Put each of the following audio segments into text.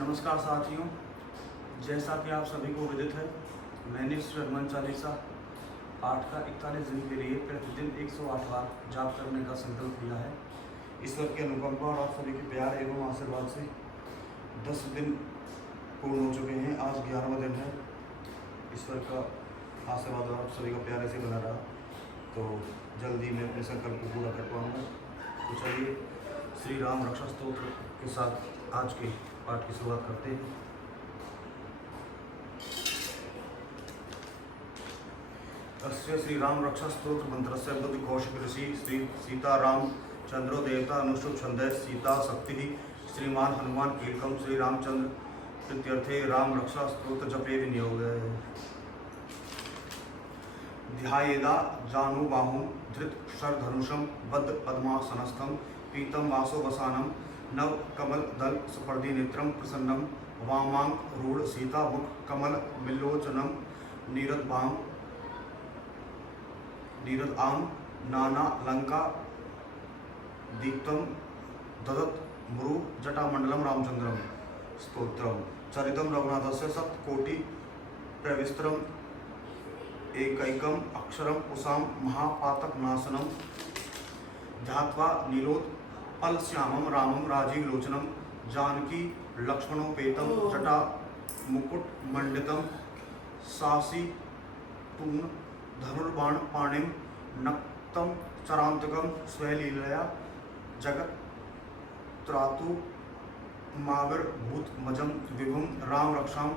नमस्कार साथियों, जैसा कि आप सभी को विदित है, मैंने श्री हनुमान चालीसा 8 का 41 दिन के लिए प्रतिदिन 108 बार जाप करने का संकल्प लिया है। ईश्वर की अनुकंपा और आप सभी के प्यार एवं आशीर्वाद से 10 दिन पूर्ण हो चुके हैं। आज 11वां दिन है। ईश्वर का आशीर्वाद और आप सभी का प्यार ऐसे बना रहा तो जल्दी मैं अपने संकल्प को पूरा कर पाऊँगा। तो चलिए श्री राम रक्षा स्तोत्र के साथ आज के पाठ की शुरुआत करते हैं। अस्य श्री राम रक्षा स्तोत्र मंत्रस्य बुद्ध कौशिक ऋषि श्री सीताराम चंद्रो देवता अनुष्ठुप छंदः सीता शक्ति श्रीमान हनुमान कीलकम श्री रामचंद्र प्रीत्यर्थे राम रक्षा स्तोत्र जपे विनियोग। ध्यायेदा जानुबाहुं धृत शरधनुषं बद्ध पद्मासनस्थं पीतं वासो वसानं नव कमल दल सुपर्दी नेत्रं प्रसन्नं वामांग रूढ़ सीता मुख कमल मिलोचनं नीरद आम नाना लंका दीप्तं ददत मुरु जटामंडलम रामचंद्रम स्तोत्रम चरितम रघुनाथस्य सप्तकोटि प्रविस्तरम एकैकम अक्षरम उषाम महापातक नाशनम ध्यात्वा नीलोत्पल श्यामम रामम राजीव लोचनम जानकी लक्ष्मणोपेतम जटा मुकुट मंडितम सासी तून धनुर्बाण पाणिम नक्तम चरांतकम स्वलीलया जगत त्रातु माविर भूत मजम विभुम राम रक्षाम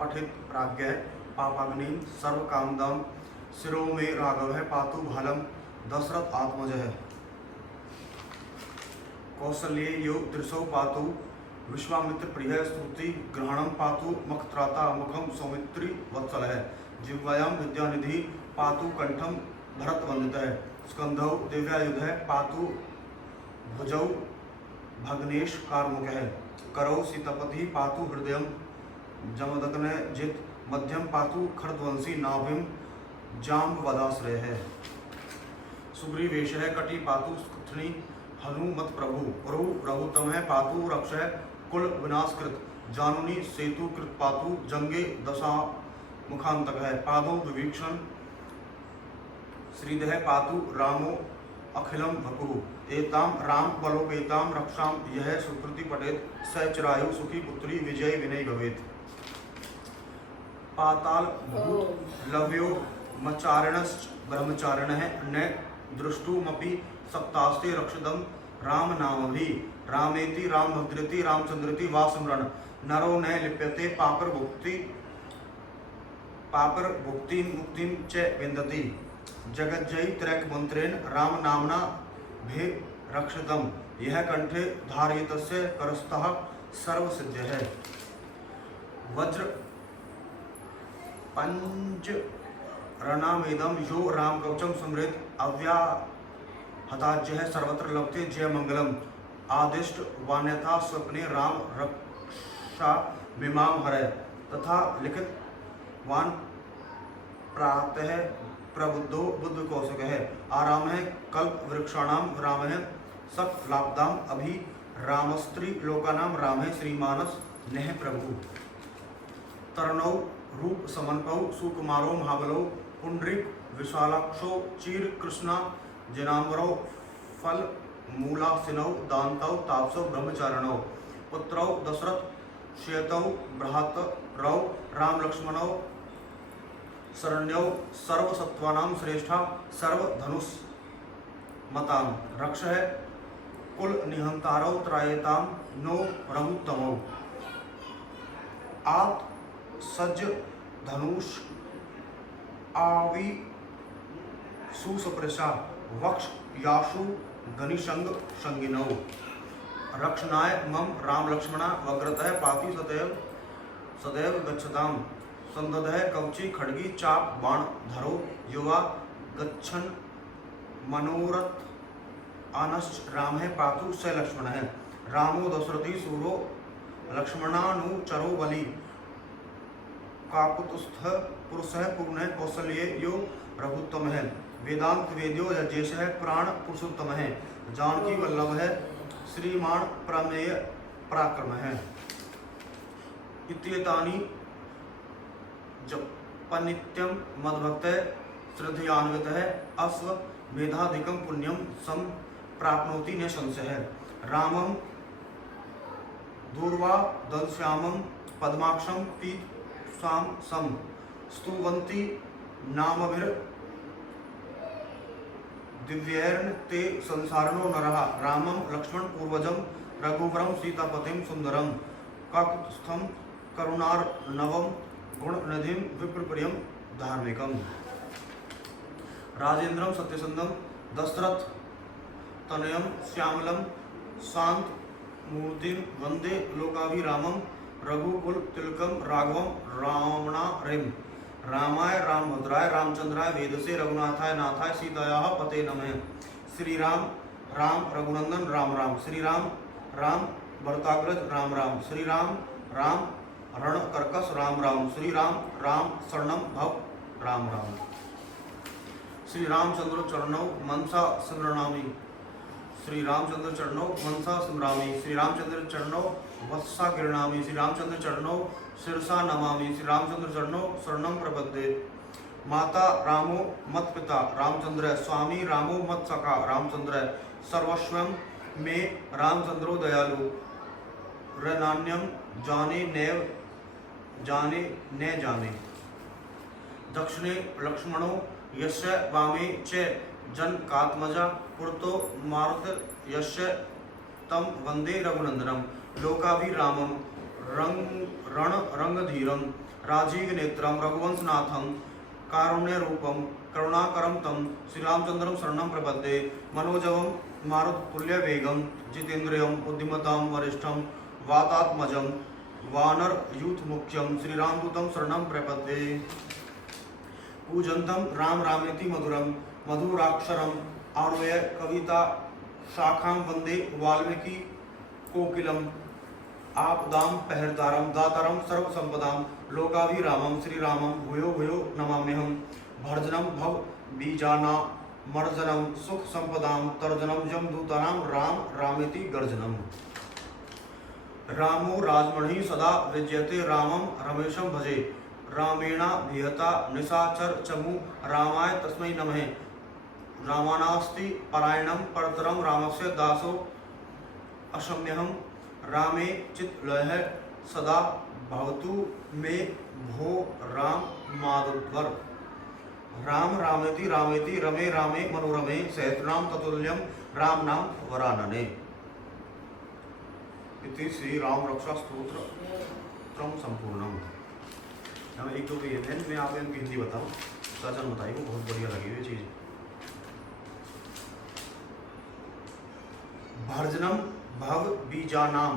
पठित प्राज्ञ पापाग्निम सर्व कामदाम शिरो में राघव है पातु भालम दशरथ आत्मज है कौसल्ये यो त्रिशौ पातु विश्वामित्र प्रिय स्तुति ग्रहणम पातु मखत्राता मुखम सौमित्री वत्सल है जिह्वायाम विद्यानिधि पातु कंठम भरत वंदित है स्कंधौ दिव्यायुध है पातु भुजौ भग्नेश कारमुख है करौ सीतापति पातु हृदयम जमदग्न जित मध्यम पातु खरध्वंसी नाभिम जाम्बवदाश्रय है सुग्रीवेश है कटी पातु स्कुथनी हनुमत प्रभु रु रघुतम है पातु रक्ष है कुल विनाशकृत जानुनी सेतु कृत पातु जंगे दशा मुखांतक है पादों विभीषण श्रीदह पातु रामो अखिलम भकु एताम राम बलोपेताम रक्षाम यह सुकृति पटेत स चिरायु सुखी पुत्री विजय विनय भवेत पाताल भूत लव्यो मचारिणश्च ब्रह्मचारिण है न दृष्टुमपि सप्तास्ते रक्षदम राम नाम भी रामेति राम भद्रति रामचंद्रति वा स्मरण नरो न लिप्यते पापर भुक्ति मुक्ति च विन्दति जगज्जयी त्रैक मंत्रेण राम नामना भे रक्षतम यह कंठे धारयितस्य करस्तः सर्व सिद्ध है वज्र पंच रणामेदम यो राम कवचम समृत अव्या हताज्य है सर्वत्र लभते जय मंगलम आदिष्ट वान्यथा स्वप्ने राम रक्षा विमाम हरय तथा लिखित वान प्रातः प्रबुद्धो बुद्ध कौशक है आराम है कल्प वृक्षाणाम राम है सब लाभदाम अभी रामस्त्री लोकानाम राम है श्रीमानस नेह प्रभु तरणौ रूप समन्पौ सुकुमारो महाबलो पुंडरीक विशालाक्षो चीर कृष्णा जिनाम्बरौ फल मूलासिनौ दान्तौ तापसौ ब्रह्मचारिणौ पुत्रौ दशरथ श्वेतौ भ्रातरौ राम लक्ष्मणौ शरण्यौ सर्वसत्वानां श्रेष्ठा सर्वधनुष मताम रक्ष है कुल निहंतारौ त्रायताम नो रघुत्तमौ आत सज्ज धनुष आवि सुसप्रशा वक्ष याशु गनिशंग संगिनौ रक्षनाय मम राम लक्ष्मणा वग्रतः पाति सदैव गच्छताम संदधः कवची खड्गी चाप बाण धरो युवा गच्छन मनोरथ आनश्च राम है पातु स लक्ष्मण है रामो दशरथी सूरो लक्ष्मणानुचरो बलि काकुतस्थ पुरुष है पूर्ण कौशल्य यो रघुत्तम है वेदांत वेद्यो यजेश है प्राण पुरुषोत्तम है जानकी वल्लभ है श्रीमान प्रमेय पराक्रम है इत्येतानि जपनित्यं मद्भक्तः श्रद्धयान्वितः अश्वमेधादिकं पुण्यं प्राप्नोति न संशयः। रामं दूर्वादलश्यामं पद्माक्षं पीतसां सं स्तुवन्ति नामभिर्दिव्यैर्न ते संसारिणो नरः। रामं लक्ष्मणपूर्वजं रघुवरं सीतापतिं सुन्दरं काकुत्स्थं करुणार्णवं गुणनिधिं विप्रप्रियं धार्मिकम्। राजेन्द्रं सत्यसंधं दशरथतनयं श्यामलं शान्तमूर्तिं वन्दे लोकाभिरामं रघुकुलतिलकं राघवं रावणारिं। रामाय रामभद्राय रामचंद्राय वेदसे रघुनाथाय नाथाय सीतायाः पते नमः। श्री राम राम रघुनंदन राम राम। श्री राम राम भरताग्रज राम राम। श्री राम राम रणकर्कश राम राम। श्री राम राम शरणं भव राम राम। श्री रामचंद्र चरणौ मनसा स्मृणामि। श्री रामचंद्र चरणौ मनसा स्मरामि। श्री रामचंद्र चरणौ वत्सा गृह्णामि। श्री रामचंद्र चरणौ शिरसा नमामि। श्री रामचंद्र चरणौ शरणं प्रपद्ये। माता रामो मत पिता रामचंद्र। स्वामी रामो मत सखा रामचंद्र। सर्वस्वं मे रामचंद्रो दयालु। रनान्यं जाने नैव जाने न जाने। दक्षिणे लक्ष्मणो यस्य वामे च जनकात्मजा पुरतो मारुत यस्य तम वंदे रघुनंदनम। लोकाभिरामं रणरंगधीरं राजीवनेत्रं रघुवंशनाथं कारुण्यरूपं करुणाकरं तं श्रीरामचंद्रं शरणं प्रपद्ये। मनोजवं मारुततुल्यवेगं जितेन्द्रियं बुद्धिमतां वरिष्ठं वातात्मजं वानरयूथमुख्यं श्रीरामदूतं शरणं प्रपद्ये। पूजन्तं राम रामेति मधुरं मधुराक्षरम् आरुह्य कविता शाखां वन्दे वाल्मीकि कोकिलम्। आपदां पहरतारं दातारं सर्वसंपदां लोकाभिरामं श्रीरामं भूयो भूयो नमाम्यहम्। भर्जनं भव बीजानामर्जनं सुख संपदां तर्जनं जमदूतानां राम रामेति गर्जनम्। रामो राजमणि सदा विजयते रामं रमेशं भजे। रामेणाभिहता निशाचर चमु रामाय तस्मै नमः। रामानास्ति परायणं परतरं रामस्य दासो अशम्यहम्। रामे चित्लयः सदा भवतु मे भो राम माधवर। राम रामेति रामेति रमे रामे मनोरमे सहस्रनाम ततुल्यं राम नाम वरानने। इति श्री राम रक्षा स्तोत्रम संपूर्णम। एक तो ये है, मैं आपको इनकी हिंदी बताऊं, सजन बताइए, बहुत बढ़िया लगी ये चीज। भर्जनम भव बीजानाम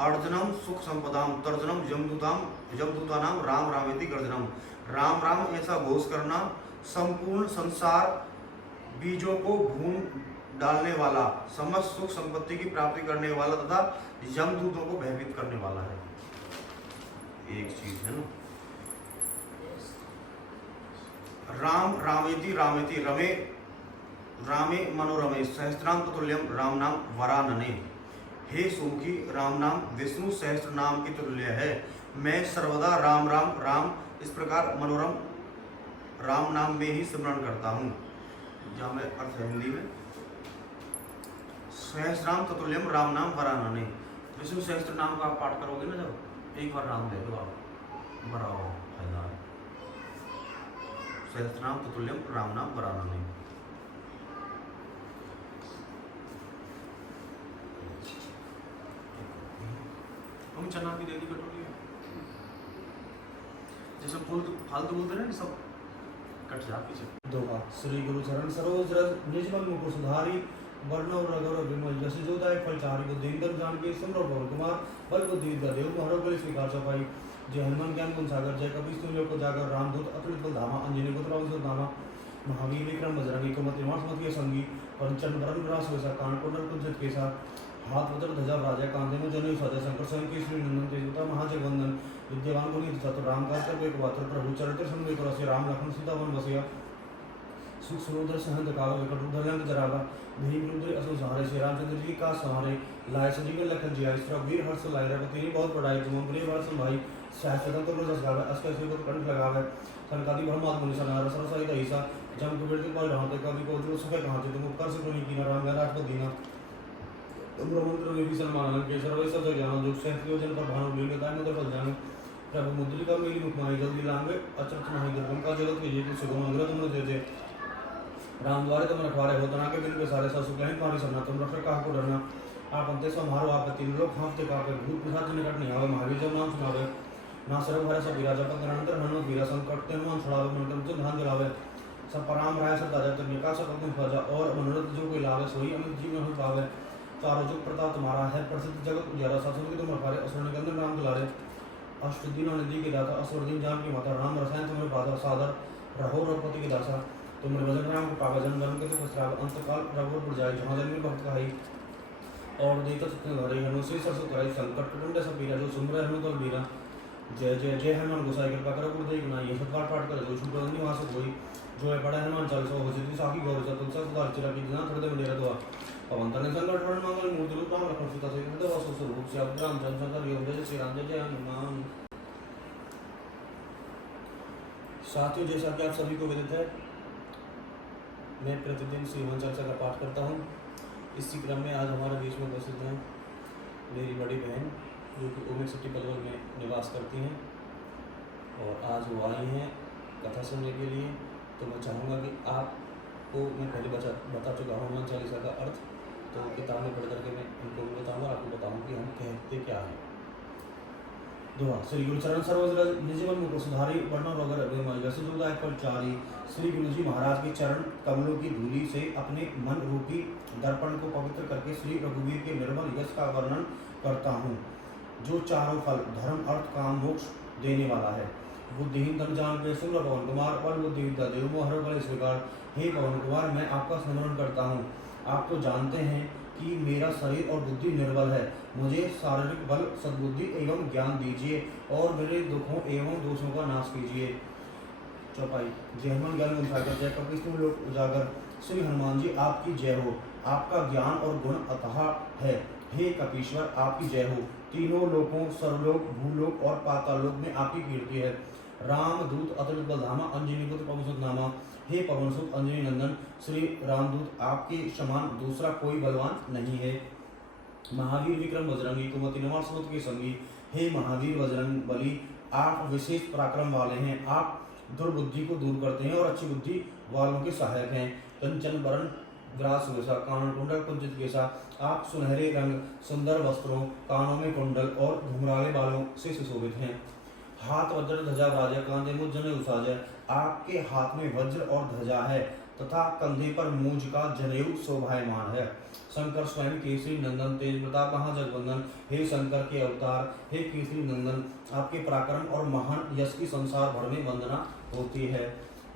अर्जनम सुख संपदाम तर्जनम जमदूतानाम राम रामेति गर्जनम। राम राम ऐसा घोष करना संपूर्ण संसार बीजों को भून डालने वाला, समस्त सुख संपत्ति की प्राप्ति करने वाला तथा यमदूतों को भयभीत करने वाला है। एक चीज है ना। राम रामेति रामेति रमे रामे मनोरमे सहस्रनाम तुल्यम राम नाम वरानने। हे सुमुखी, राम नाम विष्णु सहस्त्र नाम की तुल्य है। मैं सर्वदा राम राम राम इस प्रकार मनोरम राम नाम में ही स्मरण करता हूँ। जहाँ मैं अर्थ है हिंदी में, सहस्राम ततुल्यम राम नाम वरानने। विष्णु सहस्त्र नाम का आप पाठ करोगे ना, जब एक बार नाम ले दो आप, बड़ा फायदा है। सहस्रनाम ततुल्यम राम नाम वरानने। हम चना की डेली कटोरी है, जैसे फालतू बोलते हैं सब कट जा पीछे। दोहा। श्री गुरु चरण सरोज रज निज मन मुकुर सुधारी वर्णव रघुवर विमल जस जोदाय फलचारी। बुद्धिंदर जानकी सुमरो पवन कुमार बल बुद्धि विद्या देव तुम्हारो बल स्वीकार सपाई। जय हनुमान ज्ञान गुण सागर जय कपीस तुल्य को जागर। रामदूत अतुलित बल धामा अंजनी पुत्र अवसर नामा। महावीर विक्रम बजरंगी कुमति निवास मत के संगी। पंचन धर्म ग्रास वैसा कान कुंडल कुंजित केसा। हाथ वज्र ध्वजा राजा कांधे में जनेऊ साजा। शंकर स्वयं केसरी नंदन तेजवता महाजगवंदन। विद्यावान गुणी चतुर राम कार्य एक बात प्रभु चरित्र संग रसिया। राम लखन सीता वन बसिया। सुक्षरुद्र सहन काल विकटरुद्र लंक जरावा भीम रुद्र असुर सहारे श्री रामचंद्र जी का सहारे लाए सजीवन लखन जी आए वीर हर्ष लाए रघुपति बहुत बड़ाई तुम प्रिय वर्ष भाई शाश्वत तो रस गावे अस्कर श्री को कंठ लगावे संकादी ब्रह्माद मुनि सनार सरसाई दईसा जम कुबेर के पाल रहते कवि को जो सुखे कहाते तुम उपकर से कोई कीना राम राजपत दीना तुम ब्रह्मंत्र देवी सन्मान के सर्वे सब ज्ञान जो सहस्त्र योजन पर भानु लीन दाय मदर फल जाने प्रभु मुद्रिका मेरी मुखमाई जल्दी लांगे अचरत नहीं दुर्गम का जगत के जेतु सुगम अंग्रत मन दे दे राम द्वारे तुम रखवारे हो तना के बिन के सारे सब सुख लहन पानी सरना तुम रक्षक कहा को डरना आप अंते समारो आप तीन लोग हांफते कापे भूत पिशाच निकट नहीं आवे महावीर जब नाम सुनावे ना सर्व भरे सब वीरा जप निरंतर हनुमत वीरा संकट ते हनुमान छुड़ावे मन तुम ध्यान दिलावे सब पराम राय सब दाजा तुम निकास सब तुम फजा और मनोरथ जो कोई लावे सोई अमित जीवन हो पावे चारों जुग प्रताप तुम्हारा है प्रसिद्ध जगत उजियारा सासुर के तुम रखवारे असुर निकंदन राम दुलारे अष्ट दिनों नदी के दाता असुर दिन जान की माता राम रसायन तुम्हारे पादा सादर रहो रघुपति के दासा तुमने वजन राम को पावा जन्म जन्म के तो खसरा अंतकाल रघुवर पुर जाए जहाँ जन्म भक्त कहाई और देता चित्त धरे हनु श्री सरस्वती कराई संकट कुटुंब सब बीरा जो सुमर हनु तो बीरा जय जय जय हनुमान गोसाई कृपा करो गुरुदेव गुना ये सब पाठ कर जो शुभ निवास होई जो है बड़ा हनुमान चालीसा हो सिद्धि साखी गौर सब तुलसा सुधार चिरा की जना हृदय में डेरा दुआ पवन तने संकट हरण मंगल मूर्ति रूप राम लक्ष्मण सीता सहित हृदय वास स्वरूप से अब राम चंद्र शंकर योग जय श्री राम जय जय हनुमान। साथियों जैसा कि आप सभी को विदित है मैं प्रतिदिन श्री हनुमान चालीसा का पाठ करता हूँ। इसी क्रम में आज हमारे बीच में उपस्थित हैं मेरी बड़ी बहन जो कि ओमेक सिटी पलवल में निवास करती हैं और आज वो आई हैं कथा सुनने के लिए। तो मैं चाहूँगा कि आपको मैं पहले बता चुका हूँ हनुमान चालीसा का अर्थ, तो किताब में पढ़ करके मैं इनको भी बताऊँगा, आपको बताऊँ कि हम कहते क्या हैं। दुआ श्री गुरु चरण सरोज निजीवन मुख सुधारी वर्णन वगैरह वैसे दुर्गा चारी श्री गुरु जी महाराज के चरण कमलों की धूलि से अपने मन रूपी दर्पण को पवित्र करके श्री रघुवीर के निर्मल यश का वर्णन करता हूँ, जो चारों फल धर्म अर्थ काम मोक्ष देने वाला है। बुद्धिहीन तन जान के सुन पवन कुमार और बुद्धि विद्या देव मोहर बल स्वीकार। हे पवन कुमार मैं आपका स्मरण करता हूँ। आप तो जानते हैं कि मेरा शरीर और बुद्धि निर्बल है, मुझे शारीरिक बल सद्बुद्धि एवं ज्ञान दीजिए और मेरे दुखों एवं दोषों का नाश कीजिए। चौपाई जय हनुमान ज्ञान उजागर जय कपीश लोक उजागर। श्री हनुमान जी आपकी जय हो, आपका ज्ञान और गुण अथाह है। हे कपीश्वर आपकी जय हो, तीनों लोकों सर्वलोक भूलोक और पाताल लोक में आपकी कीर्ति है। राम दूत अतुलित बलधामा अंजनी पुत्र पवन सुत नामा। हे पवन सुत अंजनी नंदन श्री रामदूत आपके समान दूसरा कोई बलवान नहीं है। महावीर विक्रम बजरंगी कुमति निवार सुमति के संगी। हे महावीर बजरंग बली आप विशेष पराक्रम वाले हैं, आप दुर्बुद्धि को दूर करते हैं और अच्छी बुद्धि वालों के सहायक हैं। कंचन वरण ग्रास वैसा कानन कुंडल कुंजित केसा। आप सुनहरे रंग सुंदर वस्त्रों कानों में कुंडल और घुमराले बालों से सुशोभित हैं। हाथ वज्र ध्वजा राजा कांधे मुझ जने उसाजय। आपके हाथ में वज्र और ध्वजा है तथा कंधे पर मूंज का जनेऊ शोभायमान है। शंकर स्वयं केसरी नंदन तेज प्रताप महाजगवंदन। हे शंकर के अवतार, हे केसरी नंदन, आपके पराक्रम और महान यश की संसार भर में वंदना होती है।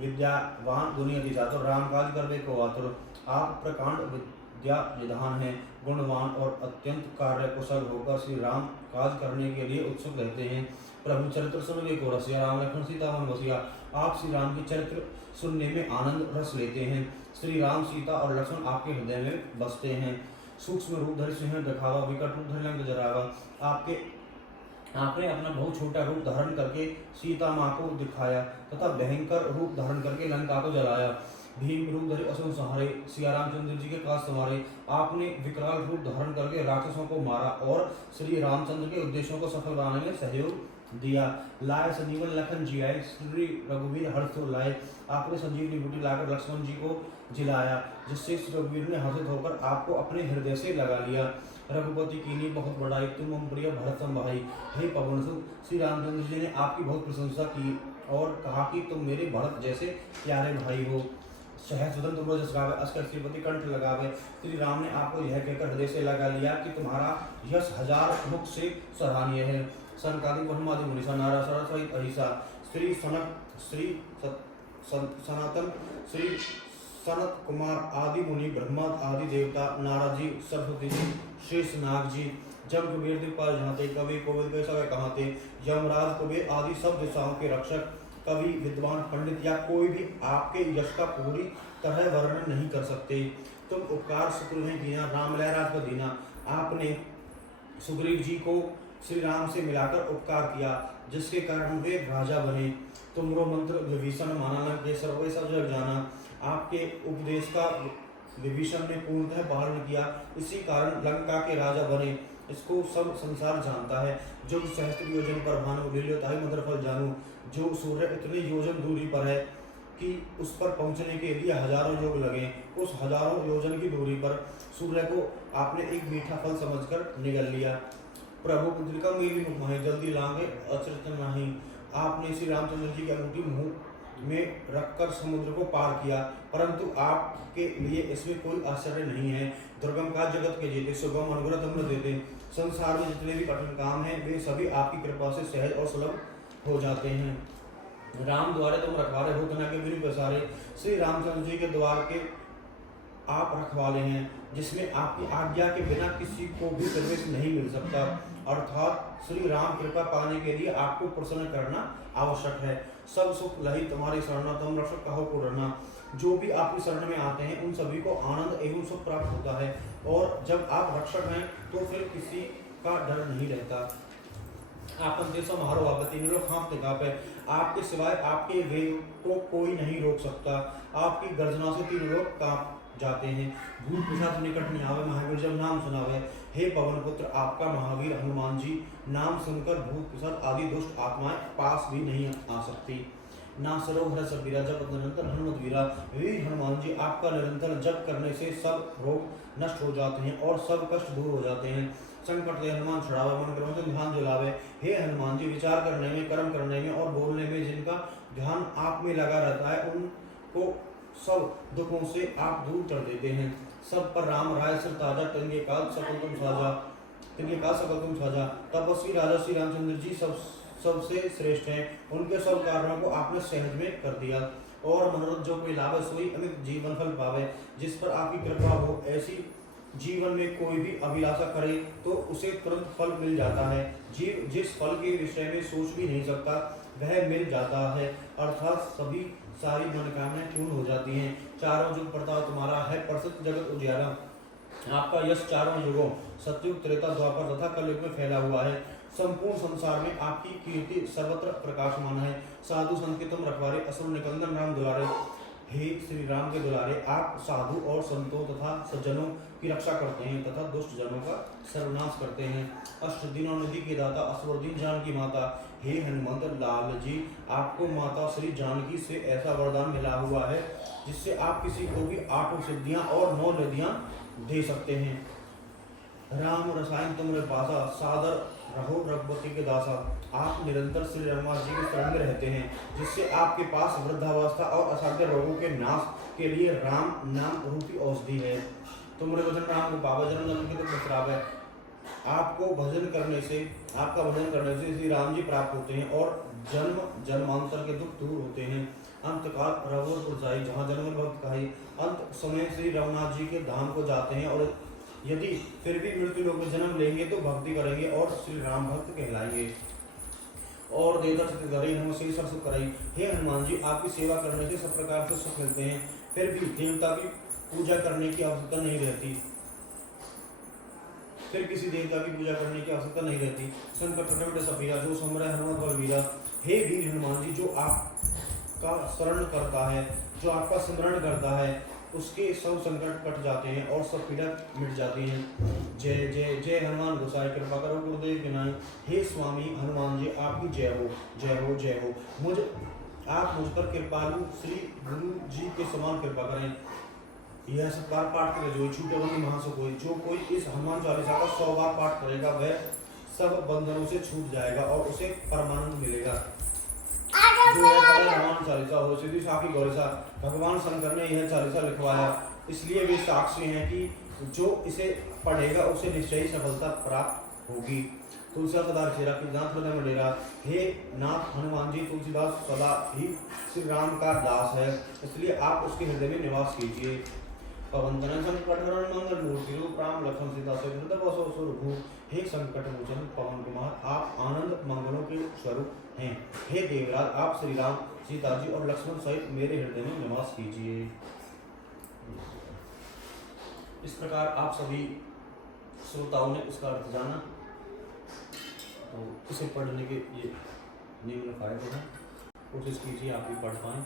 विद्यावान गुणी अति चातुर राम काज करबे को आतुर। आप प्रकांड विद्या निधान हैं, गुणवान और अत्यंत कार्य कुशल होकर श्री राम काज करने के लिए उत्सुक रहते हैं। प्रभु चरित्र सुनने को रसिया राम लक्ष्मण सीता मन बसिया। आप श्री राम के चरित्र सुनने में आनंद रस लेते हैं। श्री राम सीता और लक्ष्मण आपके हृदय में बसते हैं। सूक्ष्म रूप धरि सिंह दिखावा विकट रूप धरि लंक जरावा। आपने अपना बहुत छोटा रूप धारण करके सीता माँ को दिखाया तथा भयंकर रूप धारण करके लंका को जलाया। भीम रूप धरि असुर संहारे सिया रामचंद्र जी के काज संवारे। आपने विकराल रूप धारण करके राक्षसों को मारा और श्री रामचंद्र के उद्देश्यों को सफल बनाने में सहयोग दिया। लाए संजीवन लखन जी आए श्री रघुवीर हर्ष तो लाए। आपने संजीवनी बूटी लाकर लक्ष्मण जी को जिलाया, जिससे श्री रघुवीर ने हर्षित होकर आपको अपने हृदय से लगा लिया। रघुपति कीनी बहुत बड़ाई तुम प्रिय भरत सम भाई। हे पवन सुत श्री रामचंद्र जी ने आपकी बहुत प्रशंसा की और कहा कि तुम मेरे भरत जैसे प्यारे भाई हो। सहस्रवदन तुम रजस गावे अस्कर श्रीपति कंठ लगावे। श्री राम ने आपको यह कहकर हृदय से लगा लिया कि तुम्हारा यश हजार मुख से सराहनीय है। सनकादि ब्रह्मादि मुनि नारा सरस्वती अहिसा श्री सनक श्री सनातन श्री सनत कुमार आदि मुनि ब्रह्मा आदि देवता नारद जी सरस्वती जी शेष नाग जी जब कुबेर दिक्पाल जहाँ थे कवि कोविद के सब कहाँ थे। यमराज कुबेर आदि सब दिशाओं के रक्षक कवि, विद्वान, पंडित या कोई भी आपके यश का पूरी तरह वर्णन नहीं कर सकते। तुम उपकार सुग्रीव कीना, राम लहराज को दीना। आपने सुग्रीव जी को श्री राम से मिलाकर उपकार किया, जिसके कारण वे राजा बने। तुमरो मंत्र विभीषण माना न के सर्वे सब जग जाना। आपके उपदेश का विभीषण ने पूर्णतः पालन किया, इसी कारण लंका के राजा बने। इसको सब संसार जानता है। जो सहस्त्र योजन पर भानु, लील्यो ताहि मधुर फल जानू। जो सूर्य इतने योजन दूरी पर है कि उस पर पहुंचने के लिए हजारों योग लगे, उस हजारों योजन की दूरी पर सूर्य को आपने एक मीठा फल समझकर निगल लिया। प्रभु पुत्रिका मेरी नुमाही, जल्दी लांगे अचरत नहीं। आपने श्री रामचंद्र जी की अंगूठी मुंह में रखकर समुद्र को पार किया, परंतु आपके लिए इसमें कोई आश्चर्य नहीं है। दुर्गम का जगत के जेते, सुगम अनुग्रह तुम देते। संसार में जितने भी कठिन काम हैं, वे सभी आपकी कृपा से सहज और सुलभ हो जाते हैं। राम द्वारे तुम रखवारे हो, तना के बिनु पसारे। श्री रामचंद्र जी के द्वार के आप रखवाले हैं, जिसमें आपकी आज्ञा के बिना किसी को भी प्रवेश नहीं मिल सकता। अर्थात श्री राम कृपा पाने के लिए आपको प्रसन्न करना आवश्यक है। सब सुख लही तुम्हारी शरण, तुम रक्षक कहो को डरना। जो भी आपकी शरण में आते हैं, उन सभी को आनंद एवं सुख प्राप्त होता है, और जब आप रक्षक हैं तो फिर किसी का डर नहीं रहता। आपन देशो महारो आप, तीन लोग कांपते कांपे। आपके सिवाय आपके वेग को कोई नहीं रोक सकता। आपकी गर्जना से तीन लोग कांप जाते हैं। भूत पिशाच निकट नहीं आवे, महावीर जब नाम सुनावे। हे पवन पुत्र, आपका महावीर हनुमान जी नाम सुनकर भूत पिशाच आदि दुष्ट आत्माएं पास भी नहीं आ सकती। ना सरोवर सब वीरा, जब निरंतर हनुमत वीरा। वीर हनुमान जी, आपका निरंतर जप करने से सब रोग नष्ट हो जाते हैं और सब कष्ट दूर हो जाते हैं। संकट से हनुमान छुड़ावे, मन क्रम ध्यान दिलावे। हे हनुमान जी, विचार करने में, कर्म करने में और बोलने में जिनका ध्यान आप में लगा रहता है, उनको सब दुखों से आप दूर कर देते हैं। सब पर राम राय सिर ताजा, तिनके काल सकल तुम साजा। तिनके काल सकल तुम साजा। तपस्वी राजा श्री रामचंद्र जी सबसे श्रेष्ठ हैं। उनके सब कारणों को आपने सहज में कर दिया, और मनोरथ जो कोई लाभे, सोई अमित जीवन फल पावे। जिस पर आपकी कृपा हो, ऐसी जीवन में कोई भी अभिलाषा करे तो उसे तुरंत फल मिल जाता है। जीव जिस फल के विषय में सोच भी नहीं सकता, वह मिल जाता है। अर्थात सभी सारी मनोकामनाएं पूर्ण हो जाती हैं। चारों युग प्रताप तुम्हारा है, प्रसिद्ध जगत उजियारा। आपका यश चारों युगों, सतयुग, त्रेता, द्वापर तथा कलयुग में फैला हुआ है। संपूर्ण संसार में आपकी कीर्ति सर्वत्र प्रकाशमान है। साधु संत के तुम रखवारे, असुर निकंदन राम दुलारे। हे श्री राम के दुलारे, आप साधु और संतों तथा सज्जनों की रक्षा करते हैं तथा दुष्ट जनों का सर्वनाश करते हैं। अष्टदिनों निधि के दाता, असुरदीन जानकी माता। हे हनुमंत लाल जी, आपको माता श्री जानकी से ऐसा वरदान मिला हुआ है, जिससे आप किसी को भी 8 सिद्धियां और 9 निधियां दे सकते हैं। राम रसायन तुम पासा, सादर रहो रघुपति के दासा। आप निरंतर श्री राम जी के शरण में रहते हैं, जिससे आपके पास वृद्धावस्था और असाध्य रोगों के नाश के लिए राम नाम रूपी औषधि है। तुमरे भजन राम को पावा, जन्म जन्म के दुख बिसरावे। आपको भजन करने से, आपका भजन करने से श्री राम जी प्राप्त होते हैं और जन्म जन्मांतर के दुख दूर होते हैं। अंतकाल रघुवर जाई, जहाँ जन्म भक्त कहाई। अंत समय श्री रघुनाथ जी के धाम को जाते हैं, और यदि फिर भी मृत्यु लोक में जन्म लेंगे तो भक्ति करेंगे और श्री राम भक्त कहलाएंगे। और देवता चित्त धरे हम से सब सुख कराई। हे हनुमान जी, आपकी सेवा करने से सब प्रकार से सुख मिलते हैं, फिर भी देवता की पूजा करने की आवश्यकता नहीं रहती। फिर किसी देवता की पूजा करने की आवश्यकता नहीं रहती। संकट कटे सब वीरा, जो समर हनुमत बल वीरा। हे वीर हनुमान जी, जो आपका शरण करता है, जो आपका स्मरण करता है, उसके सब संकट कट जाते हैं और सब पीड़ा मिट जाती है। जय जय जय हनुमान गोसाई, कृपा करो गुरुदेव गिनाई। हे स्वामी हनुमान जी, आपकी जय हो, जय हो, जय हो। आप मुझ पर कृपालु श्री गुरु जी के समान कृपा करें। यह सब बार पाठ करे, जो छूटे बंदी महासो कोई। जो कोई इस हनुमान चालीसा का 100 बार पाठ करेगा, वह सब बंधनों से छूट जाएगा और उसे परमानंद मिलेगा। जो हनुमान चालीसा हो, सीधी साखी गौरीसा, भगवान शंकर ने यह चालीसा लिखवाया, इसलिए वे साक्षी हैं कि जो इसे पढ़ेगा उसे निश्चय ही सफलता प्राप्त होगी। तुलसीदास सदा चेरा की नाथ हृदय में डेरा। हे नाथ हनुमान जी, तुलसीदास सदा ही श्री राम का दास है, इसलिए आप उसके हृदय में निवास कीजिए। पवन तनय संकट हरण मंगल मूर्ति रूप, राम लक्ष्मण सीता से हृदय बसो सुरभूप। हे संकट मोचन पवन कुमार, आप आनंद मंगलों के स्वरूप हैं। हे देवराज, आप श्री राम सीता जी और लक्ष्मण सहित मेरे हृदय में निवास कीजिए। इस प्रकार आप सभी श्रोताओं ने इसका अर्थ जाना। तो इसे पढ़ने के ये निम्न फायदे हैं, कोशिश कीजिए आप भी पढ़ पाएँ।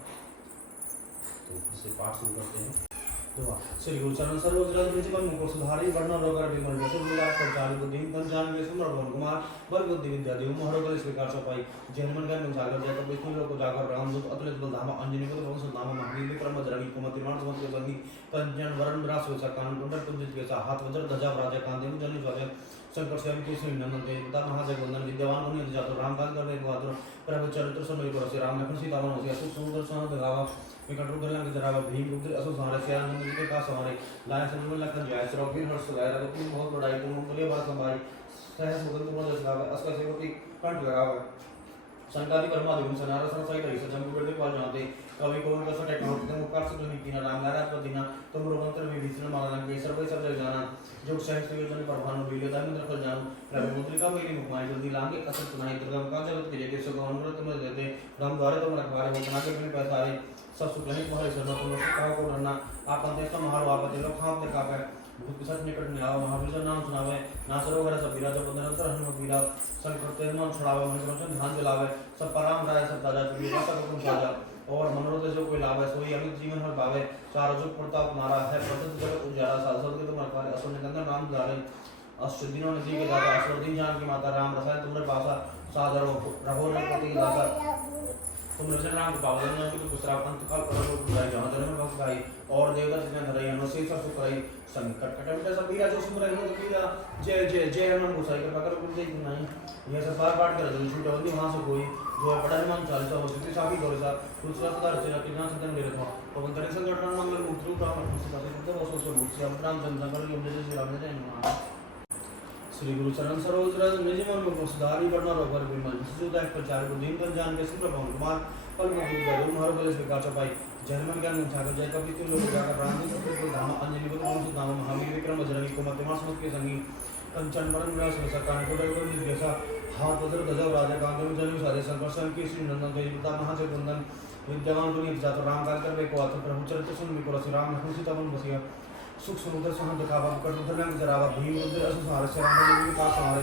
तो इसे पाठ शुरू करते हैं। दुआ। श्री गुरु चरण सरोज रज निज मन मुकुर सुधारि वर्ण रोगर विमल जसु विलास प्रचार बुद्धि पंचान में सुमर भवन कुमार बल बुद्धि विद्या देव मोहर बल स्वीकार सपाई जन मन ज्ञान सागर जय कपि विष्णु लोक जागर रामदूत अतुलित बल धाम अंजनी पुत्र पवन सुत नाम महावीर विक्रम वज्रनी कुमति निर्माण समत के संगी कंचन वरण विरास विसा कानन कुंडल कुंजित केसा हाथ वज्र ध्वजा राजा कांति जन ज्वल शंकर स्वयं केसरी नंदन तेज प्रताप महाजय वंदन विद्यावान गुणी जातुर राम काज करवे बहादुर प्रभु चरित्र समय को रसे राम लखन सीता वन होसी असुर सुंदर सहज गावा विकट रूप गला जरावा भीम रुद्र असुर संहारे सियाराम जी के का सवारे लाय संग लखन जय श्री हर्ष गाय रघुपति बहुत बड़ाई तुम तुल्य बल संभाई सहस मुकुंद तुम जस गावे अस्कर सेवकी कंठ लगावे संकादि परमादेव सनारा सरसाई रही सजम गुरदे पाल जानते कवि को उनका सटे काउंट तुम उपकार से नहीं कीना राम नारायण पतिना तुम रोमंत्र में विष्णु माला के सर्व सब जग जाना जो सहस योजन परभानु वीर्य दान फल जानो प्रभु मुद्रिका मेरी मुखमाई जल्दी लांगे असत सुनाई दुर्गम का जगत के जगत सो गौन तुम देते राम द्वारे तुम रखवारे हो बना के अपने पैसारे सब सुख नहीं मोहरे शरण तुम कहा को रना आप अंते तो महारो आपते लोग खाप दे कापे भूत पिशाच निकट में आओ महावीर नाम सुनावे ना सरोवर सब विराज बंदन अंतर हनुमत वीरा संकट ते नाम छुड़ावे मन क्रम ध्यान दिलावे सब पराम राय सब ताजा चुनी सब हुकुम साजा और मनोरथ जो कोई लाभ है सोई अमित जीवन हर पावे चार जुग प्रताप नारा है प्रसिद्ध जगत उजाला साधु के तुम रखवारे असुर निकंदन राम दुलारे अष्ट दिनों नदी के दाता असुर दिन जान की माता राम रसायन तुम्हारे पासा सादर रहो रघुपति दाता तुम रचन राम को पावन नाम की तो पुस्तरा अंत काल परम बुझाई जहाँ जन्म भक्त गाई और देवता जितने धरई अनुसे सब सुख रही संकट कटमिटा सब वीरा जो सुन रहे हो तो वीरा जय जय जय हनुमान गोसाई कृपा करो कुल देख नहीं यह सब बार बार कर जो छूटा होती वहां से कोई जो है पढ़ा हनुमान चालीसा हो सकती साबी करो सा तुलसी सुधार से रखी ना सतन मेरे था पवन तरी संकट मंगल मुक्ति राम कृष्ण का से वो सो मुक्ति अब राम चंद्र कर यो जय श्री राम जय श्री गुरु चरण सरोज रज निज मन मुकुर सुधारि वर्ण रोगर विमल जसु दाय प्रचार बुद्धि पंचान के सुमर भवन कुमार पल बुद्धि विद्या मोहर बल स्वीकार सपाई जन्मन ज्ञान सागर जय कपि तुम लोग जाकर राम जी सब धाम अंजनी पुत्र पवन सुत नाम महावीर विक्रम वज्रनी कुमति निर्माण समत के संगी कंचन वरण विरास विसा कानन कुंडल कुंजित केसा हाथ वज्र ध्वजा राजा कांति जन सारे शंकर स्वयं केसरी नंदन तेज प्रताप महाजय वंदन विद्यावान गुणी जातुर राम काज करवे को आतुर प्रभु चरित्र सुन को रसि राम लखन सीता वन बसिया सुख समुद्र सहन दिखावा कट उधर जरावा भीम रुद्र असुर संहारे सियाराम जी का सवारे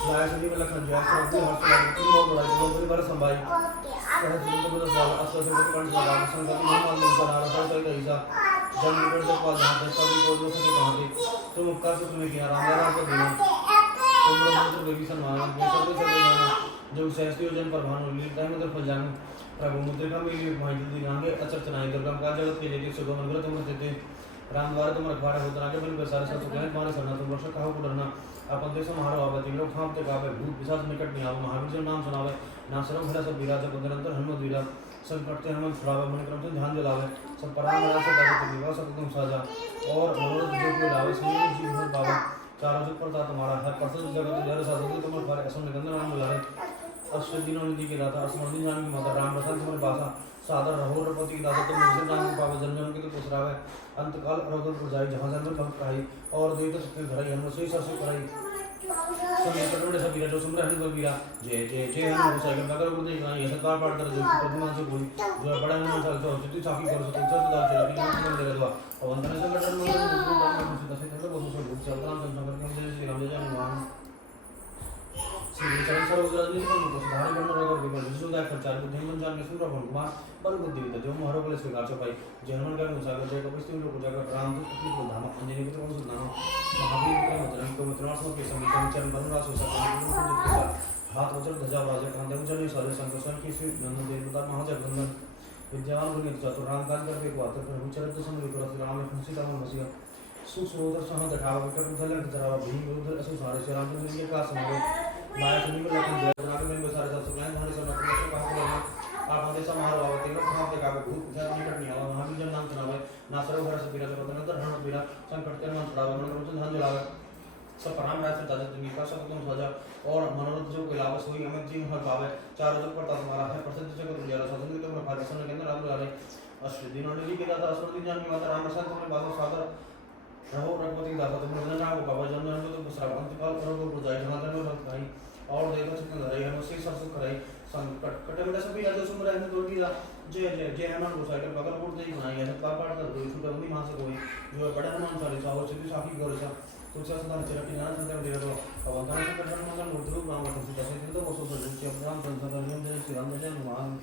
लाय संगी में लखन जय श्री हर्ष गाय तुम बहुत बड़ाई तुम तुल्य बल संभाई सहस मुकुंद तुम जस अस्कर सेवकी कंठ लगावे संकादि परमादेव सनारा सरसाई रही जन निकट जग पाल जानते सभी को जो सके कहते तुम उपकार से तुम्हें किया राम नारायण को देना तुम रोमंत्र में विष्णु माला के सर्व सब जग जाना जो सहस योजन परभानु लीला में फल जानो प्रभु मुद्रिका मेरी मुखमाई जल्दी लांगे अचर चनाई दुर्गम का जगत के जगत सो गौन तुम देते राम द्वारे तुम रखवारे हो तना के बन सारे सब सुख है तुम्हारे शरण तुम रक्षक कहो को डरना अपन देश महारो आवति लोग खाप ते कापे भूत पिशाच निकट में आओ महावीर जो नाम सुनावे ना सरम भला सब विराज बंदन अंतर हनुमत वीरा संकट ते हनुमत छुड़ावे मन क्रम से ध्यान दिलावे सब पराम राज से दाता निवास तुम साजा और मनोरथ जो कोई लावे सुनिए जीव हो पावे चारों जुग प्रताप तुम्हारा है प्रसिद्ध जगत जय साधु तुम रखवारे असुर निकंदन राम दुलारे अष्ट दिनों नदी के दाता असुर दिन जान की माता राम रसायन तुम्हारे पासा सादर रहो रघुपति दाता तुम मुझे नाम पावे जन जन के तो पुसरावे अंतकाल रघुवर पुजाई जहाँ जन्म भक्त आई और देवता सुख धराई हम सोई ससुर कराई समय कटोरे सब वीरा जो सुमर हनुमान वीरा जय जय जय हनुमान गोसाई कृपा करो गुरु देव ये सब बार बार कर जो प्रतिमान से कोई जो बड़ा हनुमान चलता हो जितनी साफी करो सब सब दाल चला कि नाम दे दो और वंदन संकट में मुझे दस से बहुत सब चलता हम संकट में जय श्री राम जय हनुमान श्री चरण सरोज रज निज मन मुकुर सुधारि वर्ण रोगर विमल जसु दाय प्रचार बुद्धि पंचान के सुमर भवन कुमार बल बुद्धि विद्या देव मोहर बल स्वीकार सपाई जन्मन ज्ञान सागर जय कपि तुम लोग जाकर राम दूत अपनी को धाम अंजनी पुत्र पवन सुत नाम महावीर विक्रम वज्रनी कुमति निर्माण समत के संगी कंचन वरण विरास विसा कानन कुंडल कुंजित हाथ वज्र ध्वजा राजा कांति जन सारे शंकर स्वयं केसरी नंदन तेज प्रताप महाजय वंदन विद्यावान गुणी जातुर राम काज करवे को आतुर प्रभु चरित्र सुन को रसि राम लखन सीता वन बसिया सुख समुद्र सहन दिखावा विकट उधर जरावा भीम रुद्र असुर संहारे सियाराम जी के का सवारे लाय संगी में लखन जय जना के में सारे सब सुख है तुम्हारे शरण तुम कहा को डरना आप अंते समारो आवते लोग खाप ते कापे भूत पिशाच निकट नहीं आवा महावीर जन नाम सुनावे ना सरो भरा सब विराज बंदन अंतर हनुमत वीरा संकट ते मन छुड़ावे मन क्रम से ध्यान दिलावे सब पराम राज से दादा तुम्ही का सब तुम सजा और मनोरथ जो कोई लाभ सोई अमित जीव हर पावे चारों जुग प्रताप तुम्हारा है प्रसिद्ध जगत उजियारा साधु के तुम रखवारे असुर के अंदर राम दुलारे अष्ट दिनों नदी के दाता असुर दिन जान की माता राम रसायन तुम्हारे बाबू सादर रहो रघुपति दाता तुम रघुनाथ राम को पावा जन जन को तुम पुसरा अंतकाल करो को पुजाई जहाँ जन भक्त भाई और देखो चिकन रही है मसी सब सुख रही संकट कटे में सभी राजो सुम रहे हैं दोगी रा जय जय जय हनुमान गोसाई का बगल बोल दे बनाई है का पाठ कर दो छूटा उन्हीं मां से कोई जो बड़ा हनुमान चालीसा हो सिद्धि साखी गोर सा तुझसे सदा चला कि ना संतर दे दो अब अंतर से कर मंगल मूर्ति रूप राम का सीता से तो वो सो जो राम संतर नियम जय श्री राम जय हनुमान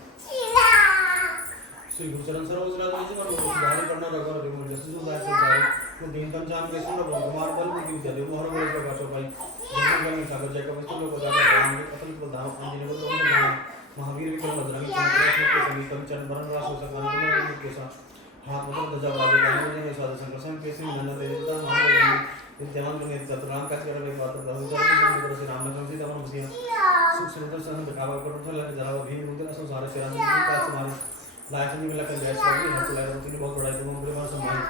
श्री गुरुचरण सरोज राज जी मन को सुधारी करना रगा रे मन जैसे जो लाइफ है तो दिन कम जान के सुन रो कुमार बल को दी दे मोहर बल का काचो भाई जन्म में सागर जय का विष्णु लोग जाकर राम के कतल को धाम अंजलि को लोग महावीर विक्रम बजरंगी कुमति के सभी कंचन बरन रास हो सका कुमार के साथ हाथ मतलब ध्वजा राजे गाने में साधु संग संग केसी नंद देवता महाराज विद्यमान के चतुराम का चरण में बात रहु जय श्री श्री राम नाम सीता मन सिया सुख सुंदर सहन दिखावा कर चला जरा भीम मुद्रा संसार से राम का समाज लाइफ में लगा जय श्री हंस लाए तो बहुत बड़ा है तुम बड़े सम्मान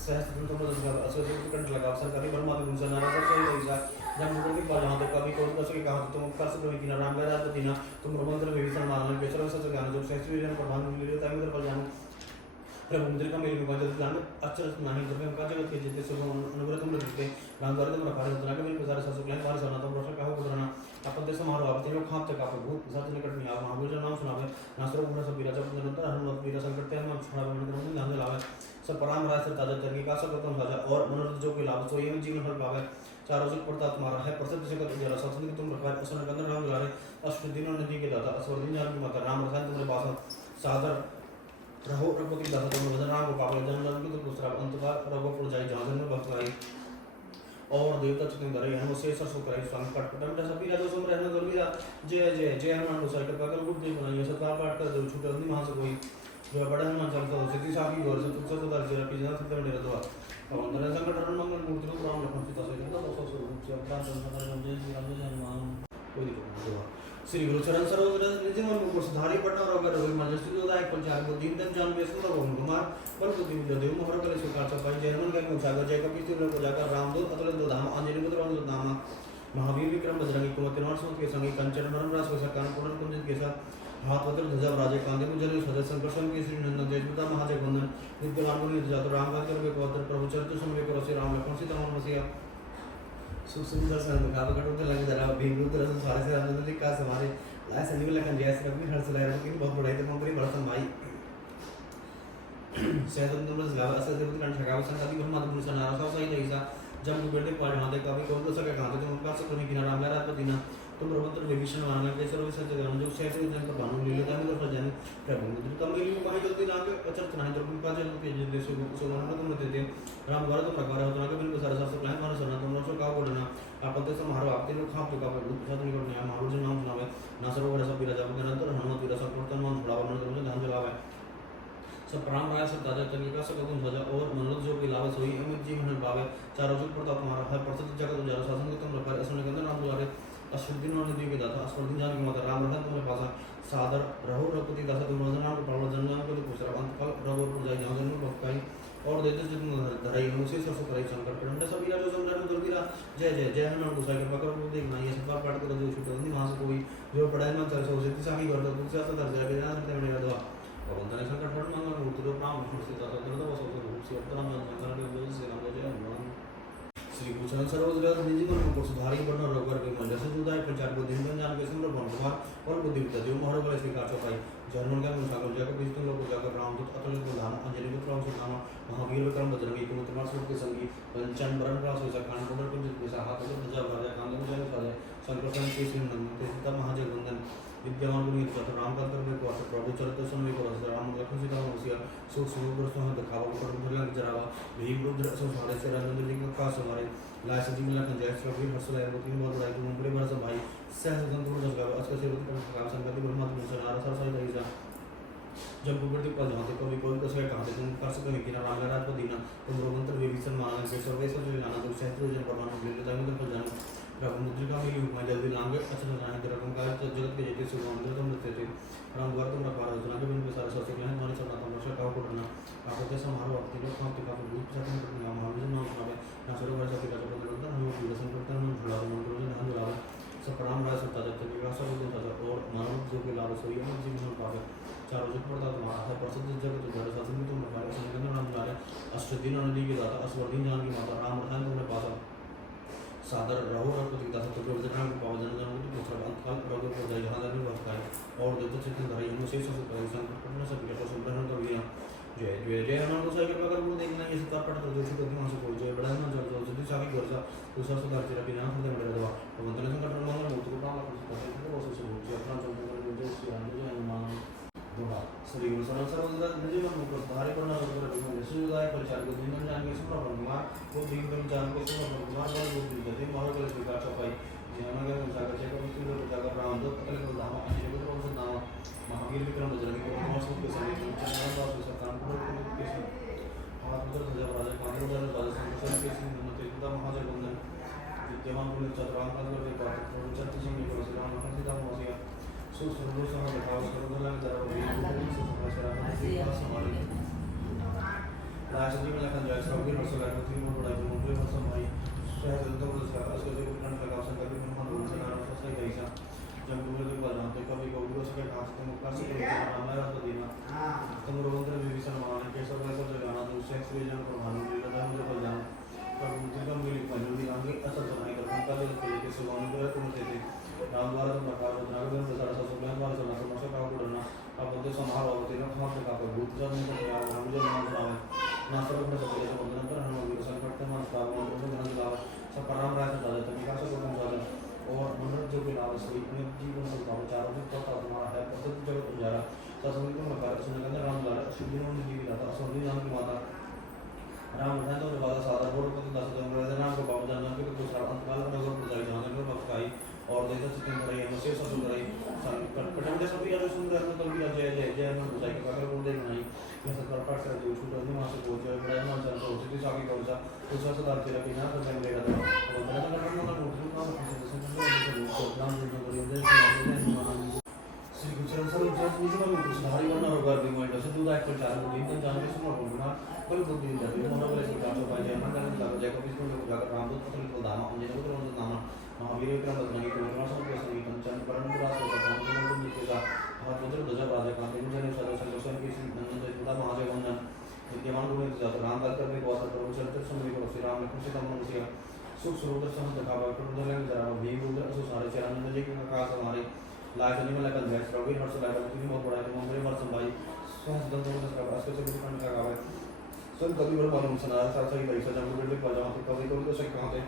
सहस्त्र तुम तो असर कंठ लगा सरकारी परमात्मा गुण सना रहा सही ऐसा जब मुझे भी जहाँ तक कभी कोई कर सके कहा तुम कर सकते हो कि राम का रात दीना तुम मंत्र विभीषण मारना बेचर से ज्ञान जो सहस्त्र जन प्रधान मिले ताकि उधर पर जानो प्रभु मुद्रे का मेरे को जान अक्षर नहीं जब का जगत के जितने सब अनुग्रह तुम देते राम द्वारा तुम रखा उतना के मेरे बाजार सब क्लास बाहर सुना तो रोशन का हो उतरना अपन देश हमारो आप तीनों खाप तक आप भूत साथ निकट नहीं आ महावीर नाम सुनावे नासरो पूरा सब विराज अपने नंतर हनुमत वीर संकट है हम छड़ा बन कर नाम लावे सब पराम राज से ताजा तरकी का सब तुम राजा और मनोरथ जो के लाभ सो ये जीवन फल पावे चारों से पड़ता तुम्हारा है प्रसिद्ध जगत जरा सत्संग तुम रखा असन गंधर राम लारे अष्ट दिनों नदी के दाता अस्वर्धि जान की माता राम रसान तुम्हारे पास सादर रहो रघुपति दास तुम भजन राम को पावे जन्म जन्म की दूसरा अंत का रघुपुर जाई जहाँ जन्म भक्त आई और देवता चिकन करे हम से सरसों करे संकट कटम सभी राजो सुम रहने दुर्गा जय जय जय हनुमान गोसाई का कर गुड दिन बनाइए सदा पाठ कर दो छूटे उन्हीं वहां से कोई जो बड़ा हनुमान चालीसा हो सिद्धि साखी गोर से तुझसे तो दर्ज रखी जना सिद्ध मेरे दो और अंदर संकट हरण मंगल मूर्ति रूप राम लखन सीता से तो सो सो रूप से अपना संसार में जय श्री राम जय हनुमान कोई नहीं श्री गुरु चरण सरोज रज निज मन को सुधारी पटना रोग रोग मजस्ती जो दाय को चार को दिन दिन जान में सुंदर ओम कुमार बल बुद्धि विद्या देव मोहर करे सुकार चपाई जय हनुमान गंगा सागर जय कपि तीर को जाकर रामदूत अतुल दो धाम अंजलि पुत्र राम नाम महावीर विक्रम बजरंगी कुमति नाम सुमत के संगी कंचन बरन रास को सकान पुनर कुंजित के साथ हाथ वज्र ध्वजा राजे कांधे में जल सदस्य संकर्षण के श्री नंदन देवता महाजय वंदन नित्य राम को जातो राम का कर को अतर प्रभु चरित्र सुन वे करो श्री राम लखन सीता मन मसिया सुख सुंदर सन गाव कटो तो लगे जरा भीम रूप रसन सारे से रामचंद्र जी का हमारे लाए संजीव लखन जय श्री रघुवीर हर्ष लाए रघुवीर बहुत बड़ा है तो मंगरी बड़सन भाई सहजन तुम गाव असर देवता कंठ गाव संकति ब्रह्मा तुम सन नारा सही जैसा जब बेटे पाड़ हाथे कभी कौन तो सके कहां तुम का सब नहीं किनारा मेरा तो दीना तुम प्रभुत्र विभीषण मारना के सर्व सच जगन जो सहस्त्र जन पर भानु लीला में तो जाने प्रभु मुद्र कम मिली कहीं जल्दी ना के अचरत नहीं जब का जल के जिले से सो तुम देते राम द्वारा तुम रखवा होता के बिल्कुल सारा सब प्लान मानो सुना तुम सो का बोलना आप तो समारोह आप तीनों खाप तो का बोल साथ नहीं करने महावीर नाम सुनावे नासरो बड़ा सब विराज अपने नंतर हनुमत वीर संपूर्ण मन थोड़ा मन तुम ध्यान दिलावे सब प्राण राय सब ताजा चंगी का सब गुण ध्वजा और मनोरथ जो के लावे सोई अमित जी मन पावे चारों जुग प्रताप तुम्हारा हर प्रसिद्ध जगत उजाला शासन के तुम रखा असन गंधर नाम द्वारे अश्वदिन और नदी के दाता अस्वर्धि जान की माता राम रहन तुम्हारे पास सादर रहो रघुपति दास तुम भजन राम को पावन जन्म को दूसरा अंत काल रघुपुर जाई जहाँ जन्म भक्ताई और देते जितन धराई मुझे सरसो कराई संकट कटंडे सभी राजो समरण दुर्गिरा जय जय जय हनुमान गोसाई के पकड़ को देख माई सब पाठ कर जो छूटे नहीं वहां से कोई जो पढ़ाई में चल सो सिद्धि साखी कर दो दूसरा से दर्ज है बिना से मेरा दुआ और अंदर संकट हरण मंगल मूर्ति रूप राम लखन सीता से तो वो सब रूप से अपना मंगल के जय श्री राम जय हनुमान श्री गुरुचरण सरोज रज निज मन को सुधारी पटना रोग विमल जैसे जुदाय प्रचार को दिन दिन जान के सुंदर भवन कुमार और बुद्धि विद्या देव मोहर बल श्री काचो पाई जन्म का मन सागर जाकर विष्णु लोक जाकर रामदूत अतुल को धाम अंजलि पुत्र राम सुनाम महावीर विक्रम बजरंगी कुमति नाम सुमत के संगी कंचन बरन रास हो सकान पुनर कुंजित के साथ हाथ ध्वजा राजा कांधे में जल साजे संकर्षण के श्री नंदन सीता महाजय वंदन विद्यमान गुणी चतुर राम का कर को प्रभु चरित्र सुन वे को राम लखन सीता मसिया सुख सुख सुख दिखावा को कर भरला जरावा भीम रुद्र सो सारे से राजेंद्र जी का हमारे लाय सजी मिला जय श्री रघुवीर हर्ष लाए वो तीन बहुत बड़ा तुम बड़े बड़ा सब भाई सहज संतुर जग गाव असक से काम संगति ब्रह्मा तुम से नारा सर सही रही जब गुरुदेव पर जहाँ तक कभी कोई कसर कहाँ तुम कर सकते हो कि ना राम रात को दीना तुम रोमंत्र विभीषण मारना के सर्वे सब जो जाना तो सहस्त्र जन परमाणु मिलता है मतलब जाना प्रभु मुद्रिका में युग में जल्दी लांगे अच्छा जाने के रकम का जगत के जैसे सुगम अंदर तुम रहते थे राम द्वार तुम रखवा रहे हो ना बिन सारे सोचे के हैं माने चलना तुम वर्षा का करना आप के समारोह वक्त लोग खाते का बहुत सारे करना महावीर नाम सुनावे ना सरो वर्षा के का करता हम लोग दर्शन करते हैं झुला मन को ध्यान दिलावे सब प्रणाम राय सत्ता जब तक विकास हो तो और मानव जो के लाभ सोई है जीवन पावे चारों जुग पड़ता तुम्हारा है प्रसिद्ध जगत जड़ शासन में तुम रखा संगन राम लारे अष्ट दिन नदी के दाता अस्वर्धि जान की माता राम रहन तुमने पासा सादर रहो और प्रतियोगिता से तो जन को पाव जन को दूसरा अंतकाल रहो को जाए जहां जाने बात का और देवता चित्त धराई हम से परिश्रम करना सब के संप्रहण कर लिया जय जय जय हनुमान गोसाई के अगर वो देखना ये सब पढ़ तो दोषी को वहां से कोई जय बड़ा ना जब जल्दी साकी गोरसा दूसरा सुधार तेरा बिना हम दे बड़े दवा तो बंदन संकट में मन मुक्त को काम करते हैं तो वो सब हो अपना जो जय श्री राम जय हनुमान दोहा श्री गुरु शरण सर्वदा निज मन को धारे करना और को सुधाय परिचार को दिन जान के सुना भगवान वो दिन दिन जान के सुना भगवान और वो दिन दिन महान के स्वीकार छपाई ज्ञान का सागर से को किलो जाकर राम दो पकड़ को धाम अच्छे को तो नाम महावीर विक्रम बजरंगी को मौसम के समय चंद्रमा का सुसर काम को के हाथ उधर सजा राजा कांदो उधर राजा संकट के सिंह नमते पिता महाजय बंधन विद्यमान को चतुराम का कर के बात को चतुर समय को श्री राम सीता मौसिया सो सर्वो सम दिखाओ सर्वदला जरा वीर को समाचार का समारे राष्ट्रपति में लखन जय श्री हर्ष लाल तीन मोड़ बड़ा मुंबई में समाई सहज तो को असर को प्रण का अवसर कर हनुमान रूप से नाम से कैसा जब गुरु के बलराम तो कभी गौरव से खास तो मुक्का से राम राज को देना तुम रोंद्र विभीषण मान के सब ऐसा जगाना दूसरे श्री जन को भानु लीला मुझे बल जान प्रभु तिलकम मिली पंजुली आगे असर सुनाई कर उनका दिल के सुगम करे तुम थे राम द्वारा तुम प्रकार नागन प्रसाद सब सुगम द्वारा सुना समस्या का उड़ना अब तो समारोह होते ना खास का पर भूत जब में यार राम जो नाम सुनावे ना सब अपने सब के बंधन पर हनुमान वीर संकट के मान का मन को धन दिलावा सब परम राज दादा तनिका से को तुम जाना और मनुष्य जो भी लाभ सही अपने जीवन को पाव चारों में तो तुम्हारा है प्रसिद्ध जगत उजारा ससुर को मकार सुनकर राम द्वारा शुद्धियों में जीवी लाता असुरी नाम की माता राम रहता तो बाबा सादा बोल को दस तो मेरे नाम को बाबू जान के दूसरा अंतकाल में नजर पड़ जाए जाने में बखाई और देखो चिकन करे हम से सब करे पटन के सभी जो सुंदर में तो भी जय जय जय में बुझाई के अगर बोल दे नहीं ये सब पर पाठ कर दो छूट नहीं वहां से पहुंचे बड़ा ना चल तो उसी साकी कर जा दूसरा सुधार तेरा बिना तो मैं लेगा तो बड़ा तो करना ना मुझे काम से राम जी को बोलिए जय श्री गुरु चरण सर्वदा निज मन को सुधारी करना और कर दिमाग से दूध एक प्रचार को दिन जान के सुनो बोलना कल बुद्धि जाती है मनोबल से काम पाए जाए मन का जय को इसको जाकर राम दूत पसंद को दामा अंजन को तो नाम महावीर विक्रम बजरंगी को विक्रम के संगी पंचन परंपरा से भगवान को मंदिर के का हाथ उधर ध्वजा राजा का दिन सदा संतोषन के श्री नंदन के पिता महादेव वंदन विद्यमान को जाकर राम बात करने को असर करो चरित्र समय को श्री राम लक्ष्मण सीता मनुष्य सुख स्वरूप सम दिखावा कर दले जरा भीम उधर असु सारे चरण जी के का हमारे लाइफ नहीं में लगन है रवि हर्ष लाइफ तीन बहुत बड़ा है मोहम्मद मर संभाई सहज दंतों का सब आज के सब का गावे सब कभी बड़ा मालूम सुना सारा सही परीक्षा जब बेटे को जाओ तो कभी तो से कहां थे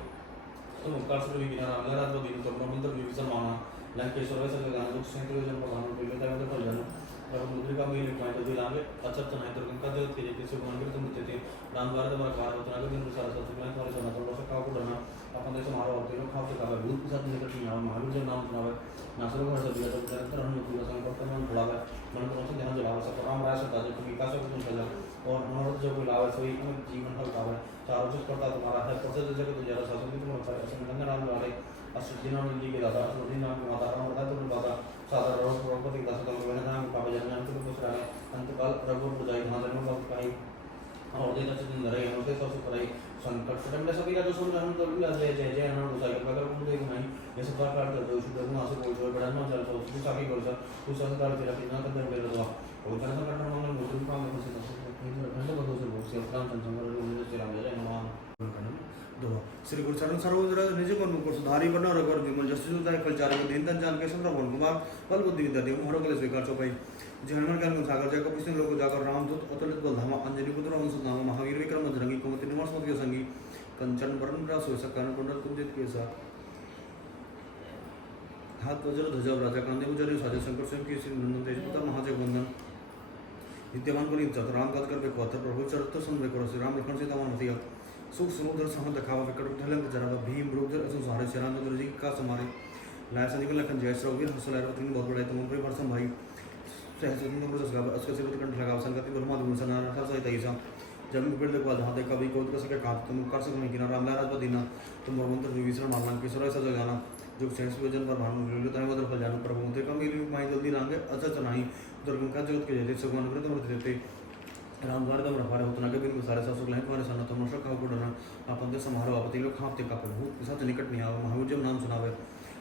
तो मुक्कार से भी बिना राम राज को दिन तो मंत्र विभीषण माना लंकेश्वर वैसे के गान दुख संतोष जन प्रधान को लेता है तो जानो प्रभु मुद्रिका में लिखवाए तो दिलांगे अच्छा नहीं तो उनका देव के जैसे भगवान के तुम देते राम द्वारा तुम्हारा कार्य होता है दिन सारा सब तुम्हारे तुम्हारे सुना तो बस का को डरना अपन जैसे मारो होते हैं खाते का भूत के साथ निकट नहीं आवा महावीर जो नाम सुनावे नासरों का सब दिया तो निरंतर हम पूरा संकट में बुला है मन को ध्यान दिलावा सब राम राज का जो विकास को तुम सजा और मनोरथ जो कोई लावे सही जीवन फल पावे चारों चीज करता तुम्हारा है प्रसिद्ध जगत जरा शासन तुम होता है ऐसे नंद राम वाले अष्टदिन नाम जी के दादा अष्टदिन नाम की माता राम बताते तुम दादा सादर रहो प्रभुपति दास तल को नाम का भजन नाम को दूसरा है अंतकाल रघु बुझाई वहां जन्म का पाई और देता चितन धरे होते सब सुख रही संकट पटम में सभी का जो सुन हम तो भी जय जय जय हनुमान गोसाई का अगर मुझे नहीं ये सब प्रकार कर दो शुद्ध वहां से कोई जो बड़ा ना चल तो उसकी साकी कर सक उस संस्कार तेरा बिना कर दे दो और जन संकट में मंगल मुद्रिक काम में से घंटे को दूसरे भोग से राम चंद्र मुझे राम जय हनुमान दो श्री गुरु चरण सर्वदा निज मन को सुधारी करना और कर विमल जस जो कल चार को दिन तन जान के संत भगवान कुमार बल बुद्धि विद्या देव मोहरो के स्वीकार चो भाई जी हनुमान ज्ञान सागर जय को पिछले लोग जाकर रामदूत अतुलित बल धामा अंजनी पुत्र राम सुनाम महावीर विक्रम बजरंगी को तीन वर्ष के संगी कंचन वरण का सोय सकन कुंडल कुंजित के साथ हाथ वज्र ध्वजा राजा कांदे उजर साजे शंकर स्वयं के श्री नंदन तेज पिता महादेव वंदन विद्यमान को चतुर राम काज कर बेको प्रभु चरित्र सुन बेको श्री राम लक्ष्मण सीता मनुष्य सुख सुनोदर सम दिखावा विकट ढलन जरा भीम रूपधर असु सारे चरण जी का समारे लाय सनी लखन जय श्री वीर हंस लाय तीन बहुत बड़ा तुम प्रेम वर्षम भाई सहज तुम प्रजस गा अस्क से कंठ लगा संगति ब्रह्मा दुन सना रखा सहित ऐसा जब पेड़ देखो जहाँ तक कभी कोत का सके काट तुम कर सकते किना राम राज बदीना तुम मंत्र विभीषण मारना किशोर ऐसा जगाना जो सेंस विजन पर भानु ललित है उधर फल जानो प्रभु मुझे कम मिली माई जल्दी रांगे अच्छा चनाही दुर्गम का जगत के जैसे सगवान करे तुम देते राम द्वारा दम रफारे होतना के बिन सारे सासु लहन तुम्हारे सना तुम नशा का डरना अपन दे समारोह आपति लोग खापते का प्रभु पिशाच निकट नहीं आवे महावीर जब नाम सुनावे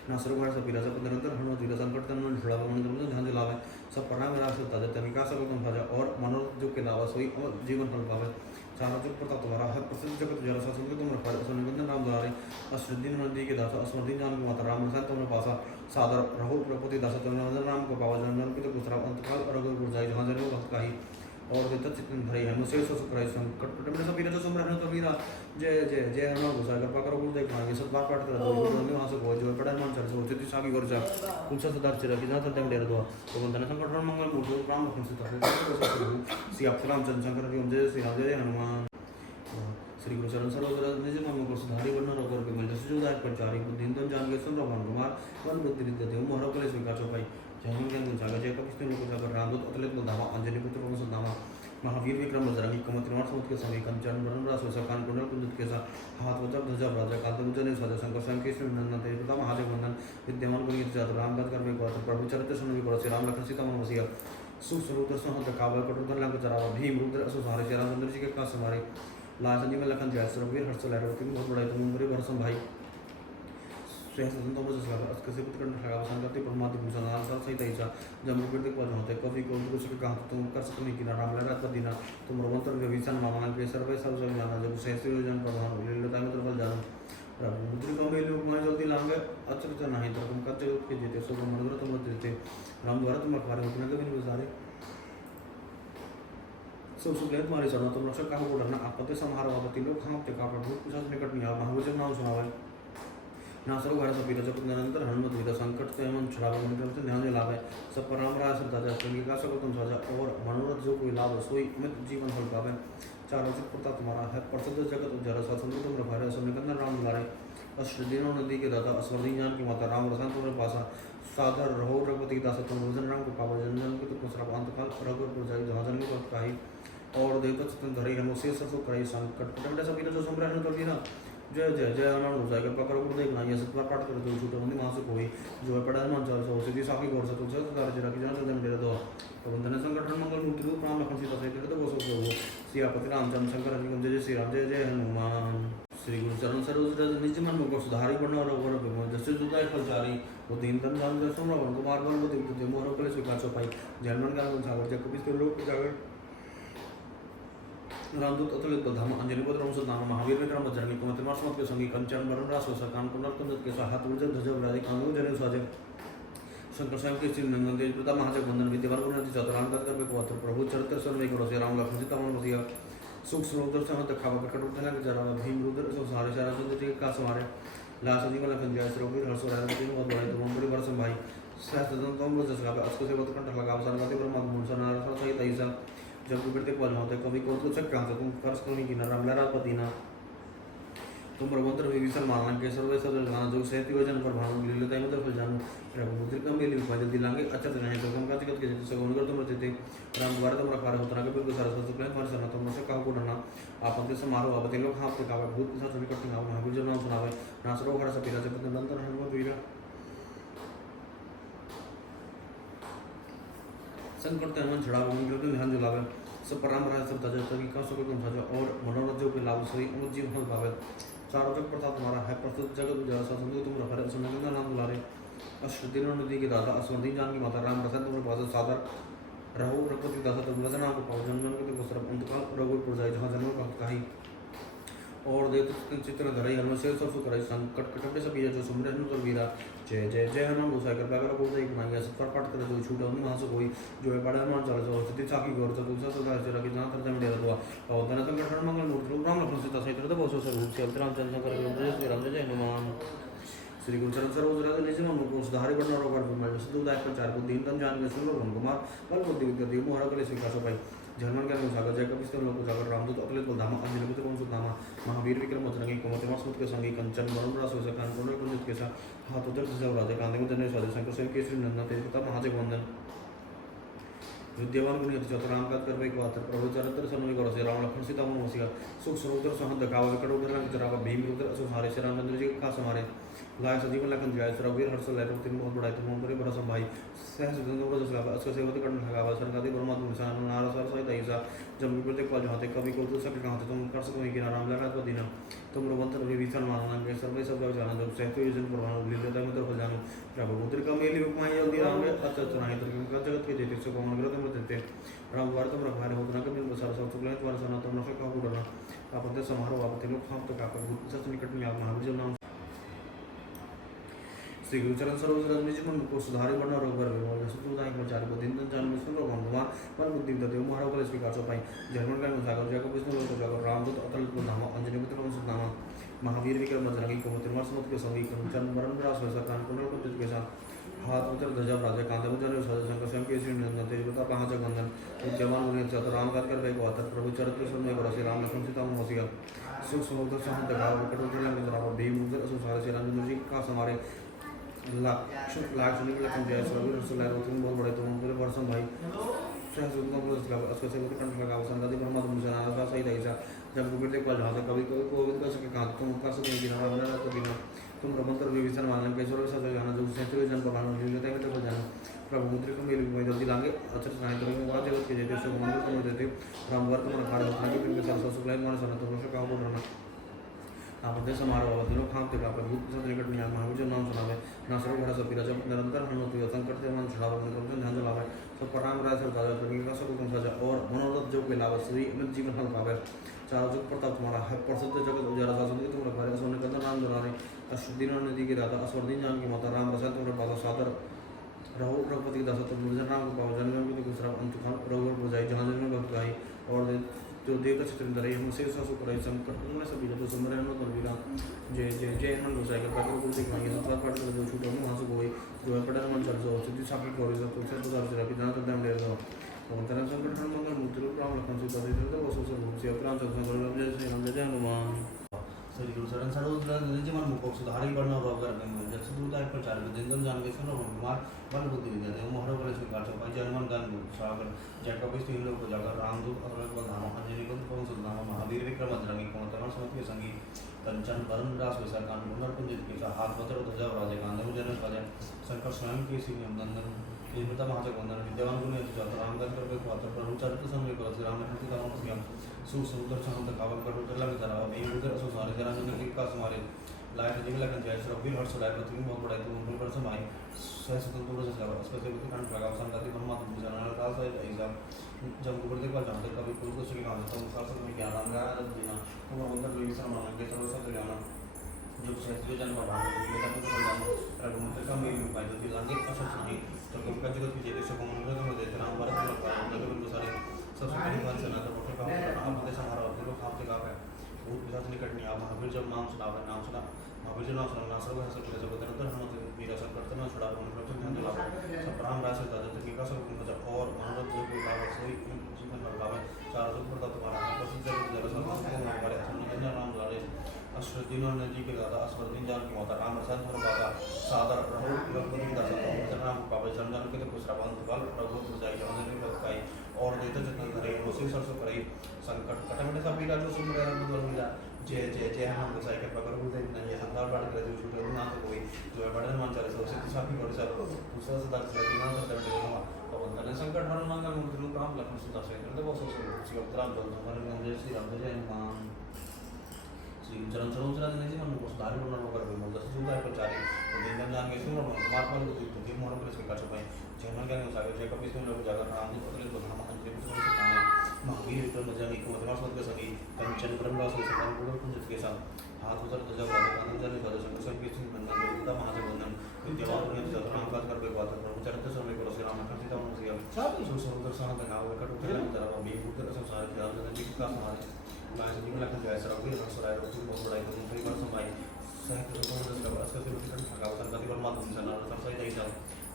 ना सर्वघाट सब पीरा सब निरंतर हनुमत वीर संकट तन मन छुड़ावे मन तुम ध्यान दिलावे सब प्रणाम रास होता जाते विकास को तुम भजा और मनोरथ जो के लावा सोई और जीवन फल पावे चारों प्रताप तुम्हारा है प्रसिद्ध जगत जरा सा सुन के तुम रखा सुनिंदन राम द्वारे अश्रुद्दीन नंदी के दासा अस्मृति जान की माता राम रसान तुमने पासा सादर रहो प्रपति दासा तुमने राम को पावा जन के तो गुजरा अंतकाल अरग गुरजाई जहां जन भक्त काही और देता चित्तन भरे है मुझसे सो सुखराई संकट पटमने सब बिना जो सुमरन तो बिना जय जय जय हनुमान गोसाई कृपा करो गुरु देख मांगे सब बार पाठ कर दो वहां से बहुत जो पड़ा मन चल सो चित्त सागी कर जा कुलसा सदार चिरा की जाता तंग डेर दो तो बंधन संकट मंगल मूर्ति राम लखन सीता श्री आप रामचंद्र शंकर जी जय श्री राम जय हनुमान श्री गुरु शरण सरोवर निज मन को सुधारी वर्ण रोगर के मिल जसु जोदाय प्रचारी बुद्धि दन जान के सुन भगवान कुमार वन बुद्धि विद्या देव मोहर कले स्वीकार चौपाई जन्म ज्ञान जागर जय कपिस्ते लोक जागर रामदूत अतुलित बलधामा अंजलि पुत्र पवन सुदामा महावीर विक्रम बजरंगी कमल त्रिनाथ समुद्र के सभी कंचन वरण रास सकान कुंडल कुंजित के साथ हाथ वज्र ध्वजा राजा कांतभुजन सदा शंकर स्वयं केशव नंदन तेज प्रताप महादेव वंदन विद्यमान गुणित जात राम बात कर गोत्र प्रभु चरित्र सुन भी श्री राम लखन सीता मन वसिया सुख स्वरूप दर्शन होता कावल कटुर लंक चरावा भीम रुद्र असुर सहारे श्री रामचंद्र जी के काज हमारे लाल संजीव में लखन जय सुरवीर हर्ष लहरवती बहुत बड़े तुम बड़े भरसम भाई स्वयं तो मुझे सलाह आज कैसे कुछ करना लगा संगति परमात्मा भूषण आंसर सही तैसा जब मुझे तक पहुंच होते कभी को कुछ के कहा तुम कर सकते नहीं कि राम लहरा का दिना तुम रोमंतर के विचन मामला के सर्वे सब सब जाना जब सहसे योजन प्रधान लीलता में तरफ जानो प्रभु मुद्रिका में लोग मैं जल्दी लांगे अचरज नहीं तो तुम कच्चे के जीते सो मनोरथ तुम देते राम द्वारा तुम अखबार होने के भी गुजारे सब सुख लेत मारी चढ़ो तुम रक्षक का डरना आपत्ति संहार वापति लोग हम ते का प्रभु कुछ निकट नहीं आ महाभुजन नाम सुनावे ना सर्व भारत पीर जगत निरंतर हनुमत विदा संकट से मन छुड़ावे निकट से ध्यान लाभ है सब पर राम राय सब दादा संगी का सब तुम साजा और मनोरथ जो कोई लाभ सोई मित जीवन फल पावे चारों चित प्रताप तुम्हारा है प्रसिद्ध जगत उज्जवल स्वतंत्र तुम रखारे सब निकंदन राम दुलारे अष्टदिनों नदी के दाता अस्वर्धी ज्ञान की माता राम रसान तुम्हारे पासा सादर रहो रघुपति दास तुम भजन राम को पावा जन जन को तुम श्राप अंतकाल रघुपुर जाई जहाँ जन को काही और देवता चितन धरे हम उसे सब कराई संकट पटमटे सभी जो संग्रहण कर दिया जय जय जय हनुमान गोसाई कृपा करो गुरुदेव बनाइए सतबार पाठ कर दो छूटे बंदी वहां से कोई जो है पढ़ा मन चल सो सीधी साखी गौर से तुझसे तार जरा की जान जन दे दो तो बंधन संकट मंगल मूर्ति रूप राम लखन सीता सहित तो वो सब सियापति रामचंद्र शंकर जी जय श्री राम जय जय हनुमान श्री गुरु चरण सरोज निज मन को सुधारी बढ़ना और जैसे जुदाई फलचारी वो दीन तन जान दर्शन रावण कुमार बल बुद्धि मोहर कले स्वीकार चौपाई जन्मन का सागर जय कपिस्ते लोक जागर रामदूत अतुलित बलधामा अंजलि पुत्र पवन सुदामा महावीर विक्रम बजरंगी कुमति त्रिनाथ समुद्र के संगी कंचन वरण रास सकान कुंडल कुंजित के साथ हाथ वज्र ध्वजा राजा कांतभुजन सदा शंकर स्वयं के श्री नंदन तेज प्रताप महादेव वंदन विद्यमान गुणित जात राम बात कर गोत्र प्रभु चरित्र सुन भी श्री राम लखन सीता मन वसिया सुख स्वरूप दर्शन होता कावल कटुर लंक चरावा भीम रुद्र असुर सहारे श्री रामचंद्र जी के काज हमारे लाल संजीव लखन जय सुरवीर हर्ष लहरवती बहुत बड़े तुम बड़े भरसम भाई सहस्त्र तुम मुझे सलाह अस्को से बत कंठ लगा संगति परमात्मा भूषण आंसर सही तैसा जब तू करते पल होते कभी कौन कुछ कहाँ से तुम कर्ज करने की ना राम लहरा पति ना तुम प्रबंधर विभीषण मारना के सर्वे सब गाना जो सहती वजन पर भानु लीले ताई मतलब जानो प्रभु मुद्रिका में लिख पाए जल्दी लांगे अच्छा तो नहीं तो तुम का जगत के जैसे उनकर तुम रहते थे राम द्वारा तुम रखा होता ना कभी कोई सारा सब प्लान पर सना तुम से कहा को डरना आप अंत से मारो आप लोग हाथ पे कावे भूत के साथ सभी कठिन नाम महावीर जो नाम सुनावे ना सरो घर से पीरा से नंदन हनुमान वीरा संकट मन छुड़ावे निकल ध्यान जुलावे सब परम्परा सब ताजा तभी का सको तुम साजा और मनोरथ जो के लाभ सही अमर जीवन फल पावे चारों जग प्रताप तुम्हारा है प्रसिद्ध जगत उज्जवल संतु तुम रखा रहे सुनंदन नाम दुलारे अष्टदिनों नदी के दाता अस्वर्धी जान की माता राम रसन तुम्हारे पास सादर रहो रघुपति दासा तुम रसन आपको पाओ जन जन को तुम अंतकाल रघुपुर जाए जहाँ जन्म का काही और देव चित्र धराई हनुमान से सब कराई संकट कटपटे सब जो सुमरन तो वीरा जय जय जय हनुमान गोसाई कृपा करो गुरुदेव बनाइए सतबार पाठ कर दो छूटे उन्हीं वहां से कोई जो है बड़ा हनुमान चल जाओ सिद्धि साखी गौर से तुलसा सदा से रखी जहाँ तक डेरा दो और धन संकट मंगल मूर्ति रूप राम लखन सीता सहित तो बहुत से रूप से रामचंद्र शंकर जय श्री राम जय हनुमान श्री गुरु चरण सरोज राज निज मन को सुधारी बढ़ना रोग बीमार सिद्धू दायक प्रचार को दीन तन जान के सुन भगवान कुमार बल बुद्धि विद्या देव मोहर कले स्वीकार सो पाई जन्मन के सागर जय कपिस्ते लोक जागर रामदूत अतुलित बलधामा अंजलि पुत्र पवन सुदामा महावीर विक्रम बजरंगी कुमति त्रिनाथ समुद्र के संगी कंचन वरण रास सकान कुंडल कुंजित के साथ हाथ उधर ध्वजा राजा कांतभुजन सदा शंकर स्वयं के श्री नंदन तेज प्रताप महादेव वंदन विद्यमान गुणित जात राम बात कर गोत्र प्रभु चरित्र सुन भी श्री राम लखन सीता मन वसिया सुख स्वरूप दर्शन होता कावल कटुर लंक चरावा भीम रुद्र असुर सहारे श्री रामचंद्र जी के काज हमारे लाय सजीवन लखन जय रघुवीर हर्ष लय तीन बहुत बड़ा तुम बड़े बड़ा भाई सहस असक सेवती कर्ण लगावा सरकादी परमात्मा इंसान नारा सर सहित ऐसा जब विपुल देख पा जाते कभी को दूसरा के कहां तुम कर सको कि नाराम लगा तो दिन तुम रोवंतर विभीषण मानना के सर्वे सब जाना जब सहतो योजन प्रभाव लीलता में तो जानो प्रभु मुद्र का मेली उपमाय जल्दी राम में अच्छा चुनाई तो का जगत के देते से कौन ग्रह में देते राम वार तुम रखवारे होतना के बिन बसार सब सुकले तुम्हारा सना तुम नफे का उड़ना आप अपने समारोह आप लोग खाम तो का भूत सच निकट में आप महावीर नाम श्री गुरुचरण सरोज रजनीश मन को सुधारे बढ़ना रोग पर विमोल सुतु दाई प्रचार को दिन दिन जान में सुन रोग भगवान पर बुद्धि दते महाराज कल स्वीकार सो पाई जर्मन का मुसागर जाको विष्णु लोक जाको रामदूत अतल को नाम अंजनी मित्र को नाम महावीर विक्रम रजनी को तिरमर समुद्र के संगी चंद्र मरण रास वैसा कान कुंडल को के साथ हाथ उतर ध्वजा राजा कांते उजर शंकर स्वयं के श्री नंदन तेज प्रताप महाजग वंदन उद्यमान मुनि चतुर राम काज कर को आतर प्रभु चरित्र सुनने को रसी राम लक्ष्मण सीता मोसिया सुख समुद्र सहन दगाव कटोजल में जरा भीम उजर असुसारे से रामचंद्र जी का समारे लाख सुनी लखन जय रघुवीर हर्ष लय तीन बहुत बड़े तुम बड़े वर्षम भाई सहस उतना पुरुष लगा असक सेवती कर्ण लगावा संदादी परमात्मा इंसान नारा सहित ऐसा जब विपुल देख पा जाते कभी कोविद कर सके कहां तुम कर सको कि नाराम लगा तो दिन तुम रमंतर विभीषण मानन के सर्वे सब जाना जो सहतो योजन प्रभाव लीलता में तो जानो प्रभु मुद्र को मेली में जल्दी लांगे अच्छा चुनाई तो का जगत के देते से मंदिर को देते राम वार तुम रखवारे होतना के बिन बसार सब सुकले तुम्हारा सना तुम का उड़ना आप अपने समारोह दिनों खाम ते का भूत सब निकट में महावीर नाम सुनावे ना सर्व भरा सब जब निरंतर हनुमत हुआ संकट से मन छुड़ावे मन करुण ध्यान लावे सब पटांग राय सब दादा प्रभु का सब तुम सजा और मनोरथ जो के लाभ श्री में जीवन फल पावे चारों जुग प्रताप तुम्हारा है प्रसिद्ध जगत उजाला शासन की तुम रखवारे सोने का नाम दुलारे अष्टदिन नदी की राधा अस्वर्दीन जान की माता राम रसा तुम पास सादर रहो रघुपति दास तुम गुजर राम को पाव जन्म की दूसरा अंत रघुवर बुझाई जहां जन्म भक्त गाई और जो देवता चित्र हम से ससु कराई संकट में सभी जब सुंदर है तो वीरा जय जय जय मन गोसाई का प्रभु को देख मांगे सत्ता पाठ कर जो छूटो में वहां से कोई जो पढ़ा मन चल जो सिद्धि साखी करो सब तो से तो दर्ज रखी जाना तो दम ले दो और तरह संकट हनुमान मंगल मुद्र राम लखन सीता दे तो वो सब से अपराध सब संकट जय श्री राम जय हनुमान श्री गुरुचरण सरोज रजनी मन मुख सुधारी बढ़ना रोग कर में जब सुदूता है प्रचार को दिन दिन जान के सुनो कुमार बल बुद्धि विद्या दे मोहर पर स्वीकार सो पाई जन्मन दान सागर जैका भी तीन लोग को जाकर रामदूत और को धाम अंजनी को कौन सुनाम महावीर विक्रम रजनी को तमन समत के संगी कंचन वरण रास वैसा कान कुंडल कुंजित के हाथ पत्र ध्वजा राजे कांधे में जन राजा शंकर स्वयं के श्री नंदन निर्मता महाजग वंदन विद्यावान गुण जात राम गण कर को आतर प्रभु चरित्र समय को राम लखन सीता मोसिया सु समुद्र समुद्र कावल कर उतर लग जरा भीम उधर असु सारे जरा जन एक का समारे लाय सजीव लखन जय रघुवीर हर्ष लय तीन बहुत बड़ा तुम बड़े वर्ष माई सहस तुम दूर से लगा उसका से भी कंठ लगा संगति परमात्मा जाना का से ऐसा जब गुबर देख पा जाते कभी कोई कुछ के काम तुम कर सकते ज्ञान राम का देना तुम अंदर विभीषण मान के सर्व सब जाना जो सहस जन प्रभाव लीलता में तो जानो प्रभु मुद्र का मेली में पाई तो लांगे अच्छा सुनी तो कभी का जगत की जैसे को मंगल में देते राम वार तुम रखवारे होतना के बिन बसारे सब सुकले मन से ना तो का आप अपने समारोह दिनों खाम ते का है भूत पिशाच निकट नहीं आप महावीर जब नाम सुनावे नाम सुना महावीर नाम सुना ना सर्व हंस के जब निरंतर हनुमत वीरा संकट में छुड़ा मन प्रभु ध्यान दिलावे सब राम रास दादा तक का सब कुछ और मनोरथ जो के लाभ सोई जीवन में लावे चार जुग प्रताप तुम्हारा प्रसिद्ध जगत जल सब को हमारे धन्य राम द्वारे अष्टदिनों नदी के दादा अस्वर्दीन जान की माता राम रसा तुम बाबा सादर रहो रघुपति दास तुम राम पावे जन के तो श्रवण बल प्रभु बुझाई जहां ने भक्ताई और देते जतन करे रोसी सरसो करे संकट कटमटे सब पीला जो सुन रहे हैं मिला जय जय जय हम गोसाई के पकड़ बुझे नहीं संतार बात करे जो छूटे ना तो कोई जो है बड़े मन चले सब सिद्धि साखी करे सब दूसरा सदा से ना तो दंड देना और तने संकट हर मंगल मुद्र राम लक्ष्मण सीता से करते वो सब श्री अवतार जल हमारे जय श्री राम जय हनुमान श्री चरण सरोज रजनी जी मन को सुधारी बढ़ना रोग कर में दस जुगा प्रचारी तो दिन दिन जान के सुनो कुमार पर तो दिन मोहर पर स्वीकार सो पाई जन्मन ज्ञान सागर जय कपि सुन लोग जाकर राम जी पत्र को धाम अंजलि में सुन महावीर विक्रम रजनी को मतमा सद के सभी कंचन ब्रह्मदास के समान गुण कुंजित के साथ हाथ उतर ध्वजा राजा कांधे जन दादा शंकर स्वयं के श्री नंदन देवता महाजग वंदन विद्यावान गुण जात राम काज कर को आतर प्रभु चरित्र समय को श्री राम लखन सीता मोसिया सु समुद्र सहन दगाव कट उतर जरा भीम उधर संसार के राम जी का हमारे लाय सजीव लखन जय रघुवीर हर्ष लय बहुत बड़ा तुम बड़े वर्ष माई सहत तुम दस असक से भी कंठ लगावा संगति परमात्मा इंसान नारा सहित ऐसा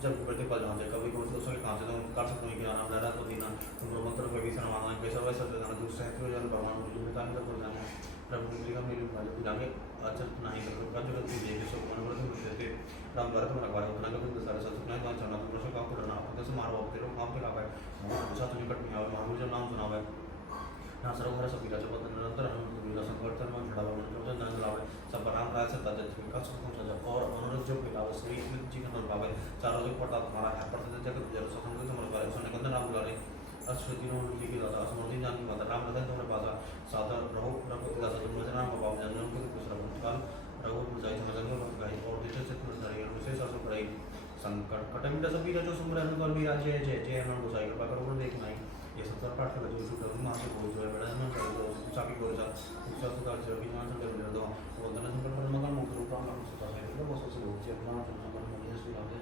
जब गुबर पा जाते कभी कोई दूसरे काम से तुम कर सकते हो कि नाम लड़ा तो दीना तुम मंत्र को विभीषण मानना के सब वैसा जाना दूसरे सहत जन भगवान को मिलता है तो जाना प्रभु मुद्री का मेरी भाई को जाके अच्छा नहीं कर सकता जगत की जय सब मनोरथ में देते राम द्वारा तुम रखवारे होतना का बिंदु सारे सब सुनाए मान चलना तुम का करना अपने से मारो तेरे काम पे लावे साथ निकट में आवे महावीर जब नाम सुनावे ना सर्वहर सबीरा जपत निरंतर हनुमत वीरा संवर्तन मन छड़ावा मन नंद लावे सब राम राज से ताजत का सुखम सजा और अनुरोध जो मिलावे श्री जी का पावे चारों जो पड़ता तुम्हारा है पड़ता जगत जब सत्संग तुम्हारे बारे सुनने कंदन राम बुलाने अश्वती नो उनकी की दाता असमर्थ जान की माता राम रतन तुम्हारे पासा सादर रहो रघुपति दास तुम राम बाबा जन्म को कुछ रघु काल रघुपुर जाय समझन को गाय और दिशा से तुम सारी विशेष आसु पड़ाई संकट कटमिट सबीरा जो सुमरन कर भी जय जय जय हनुमान गोसाई कृपा करो देखना ये सब पाठ कर जो शुक्र मां से बोल जो है बड़ा मन कर दो चाकी को जा दूसरा सुधार जो भी मान कर दो वो धन संकट पर मंगल मुक्त रूप राम नाम सुता है तो वो सब से हो जय नाम नाम मंदिर श्री राम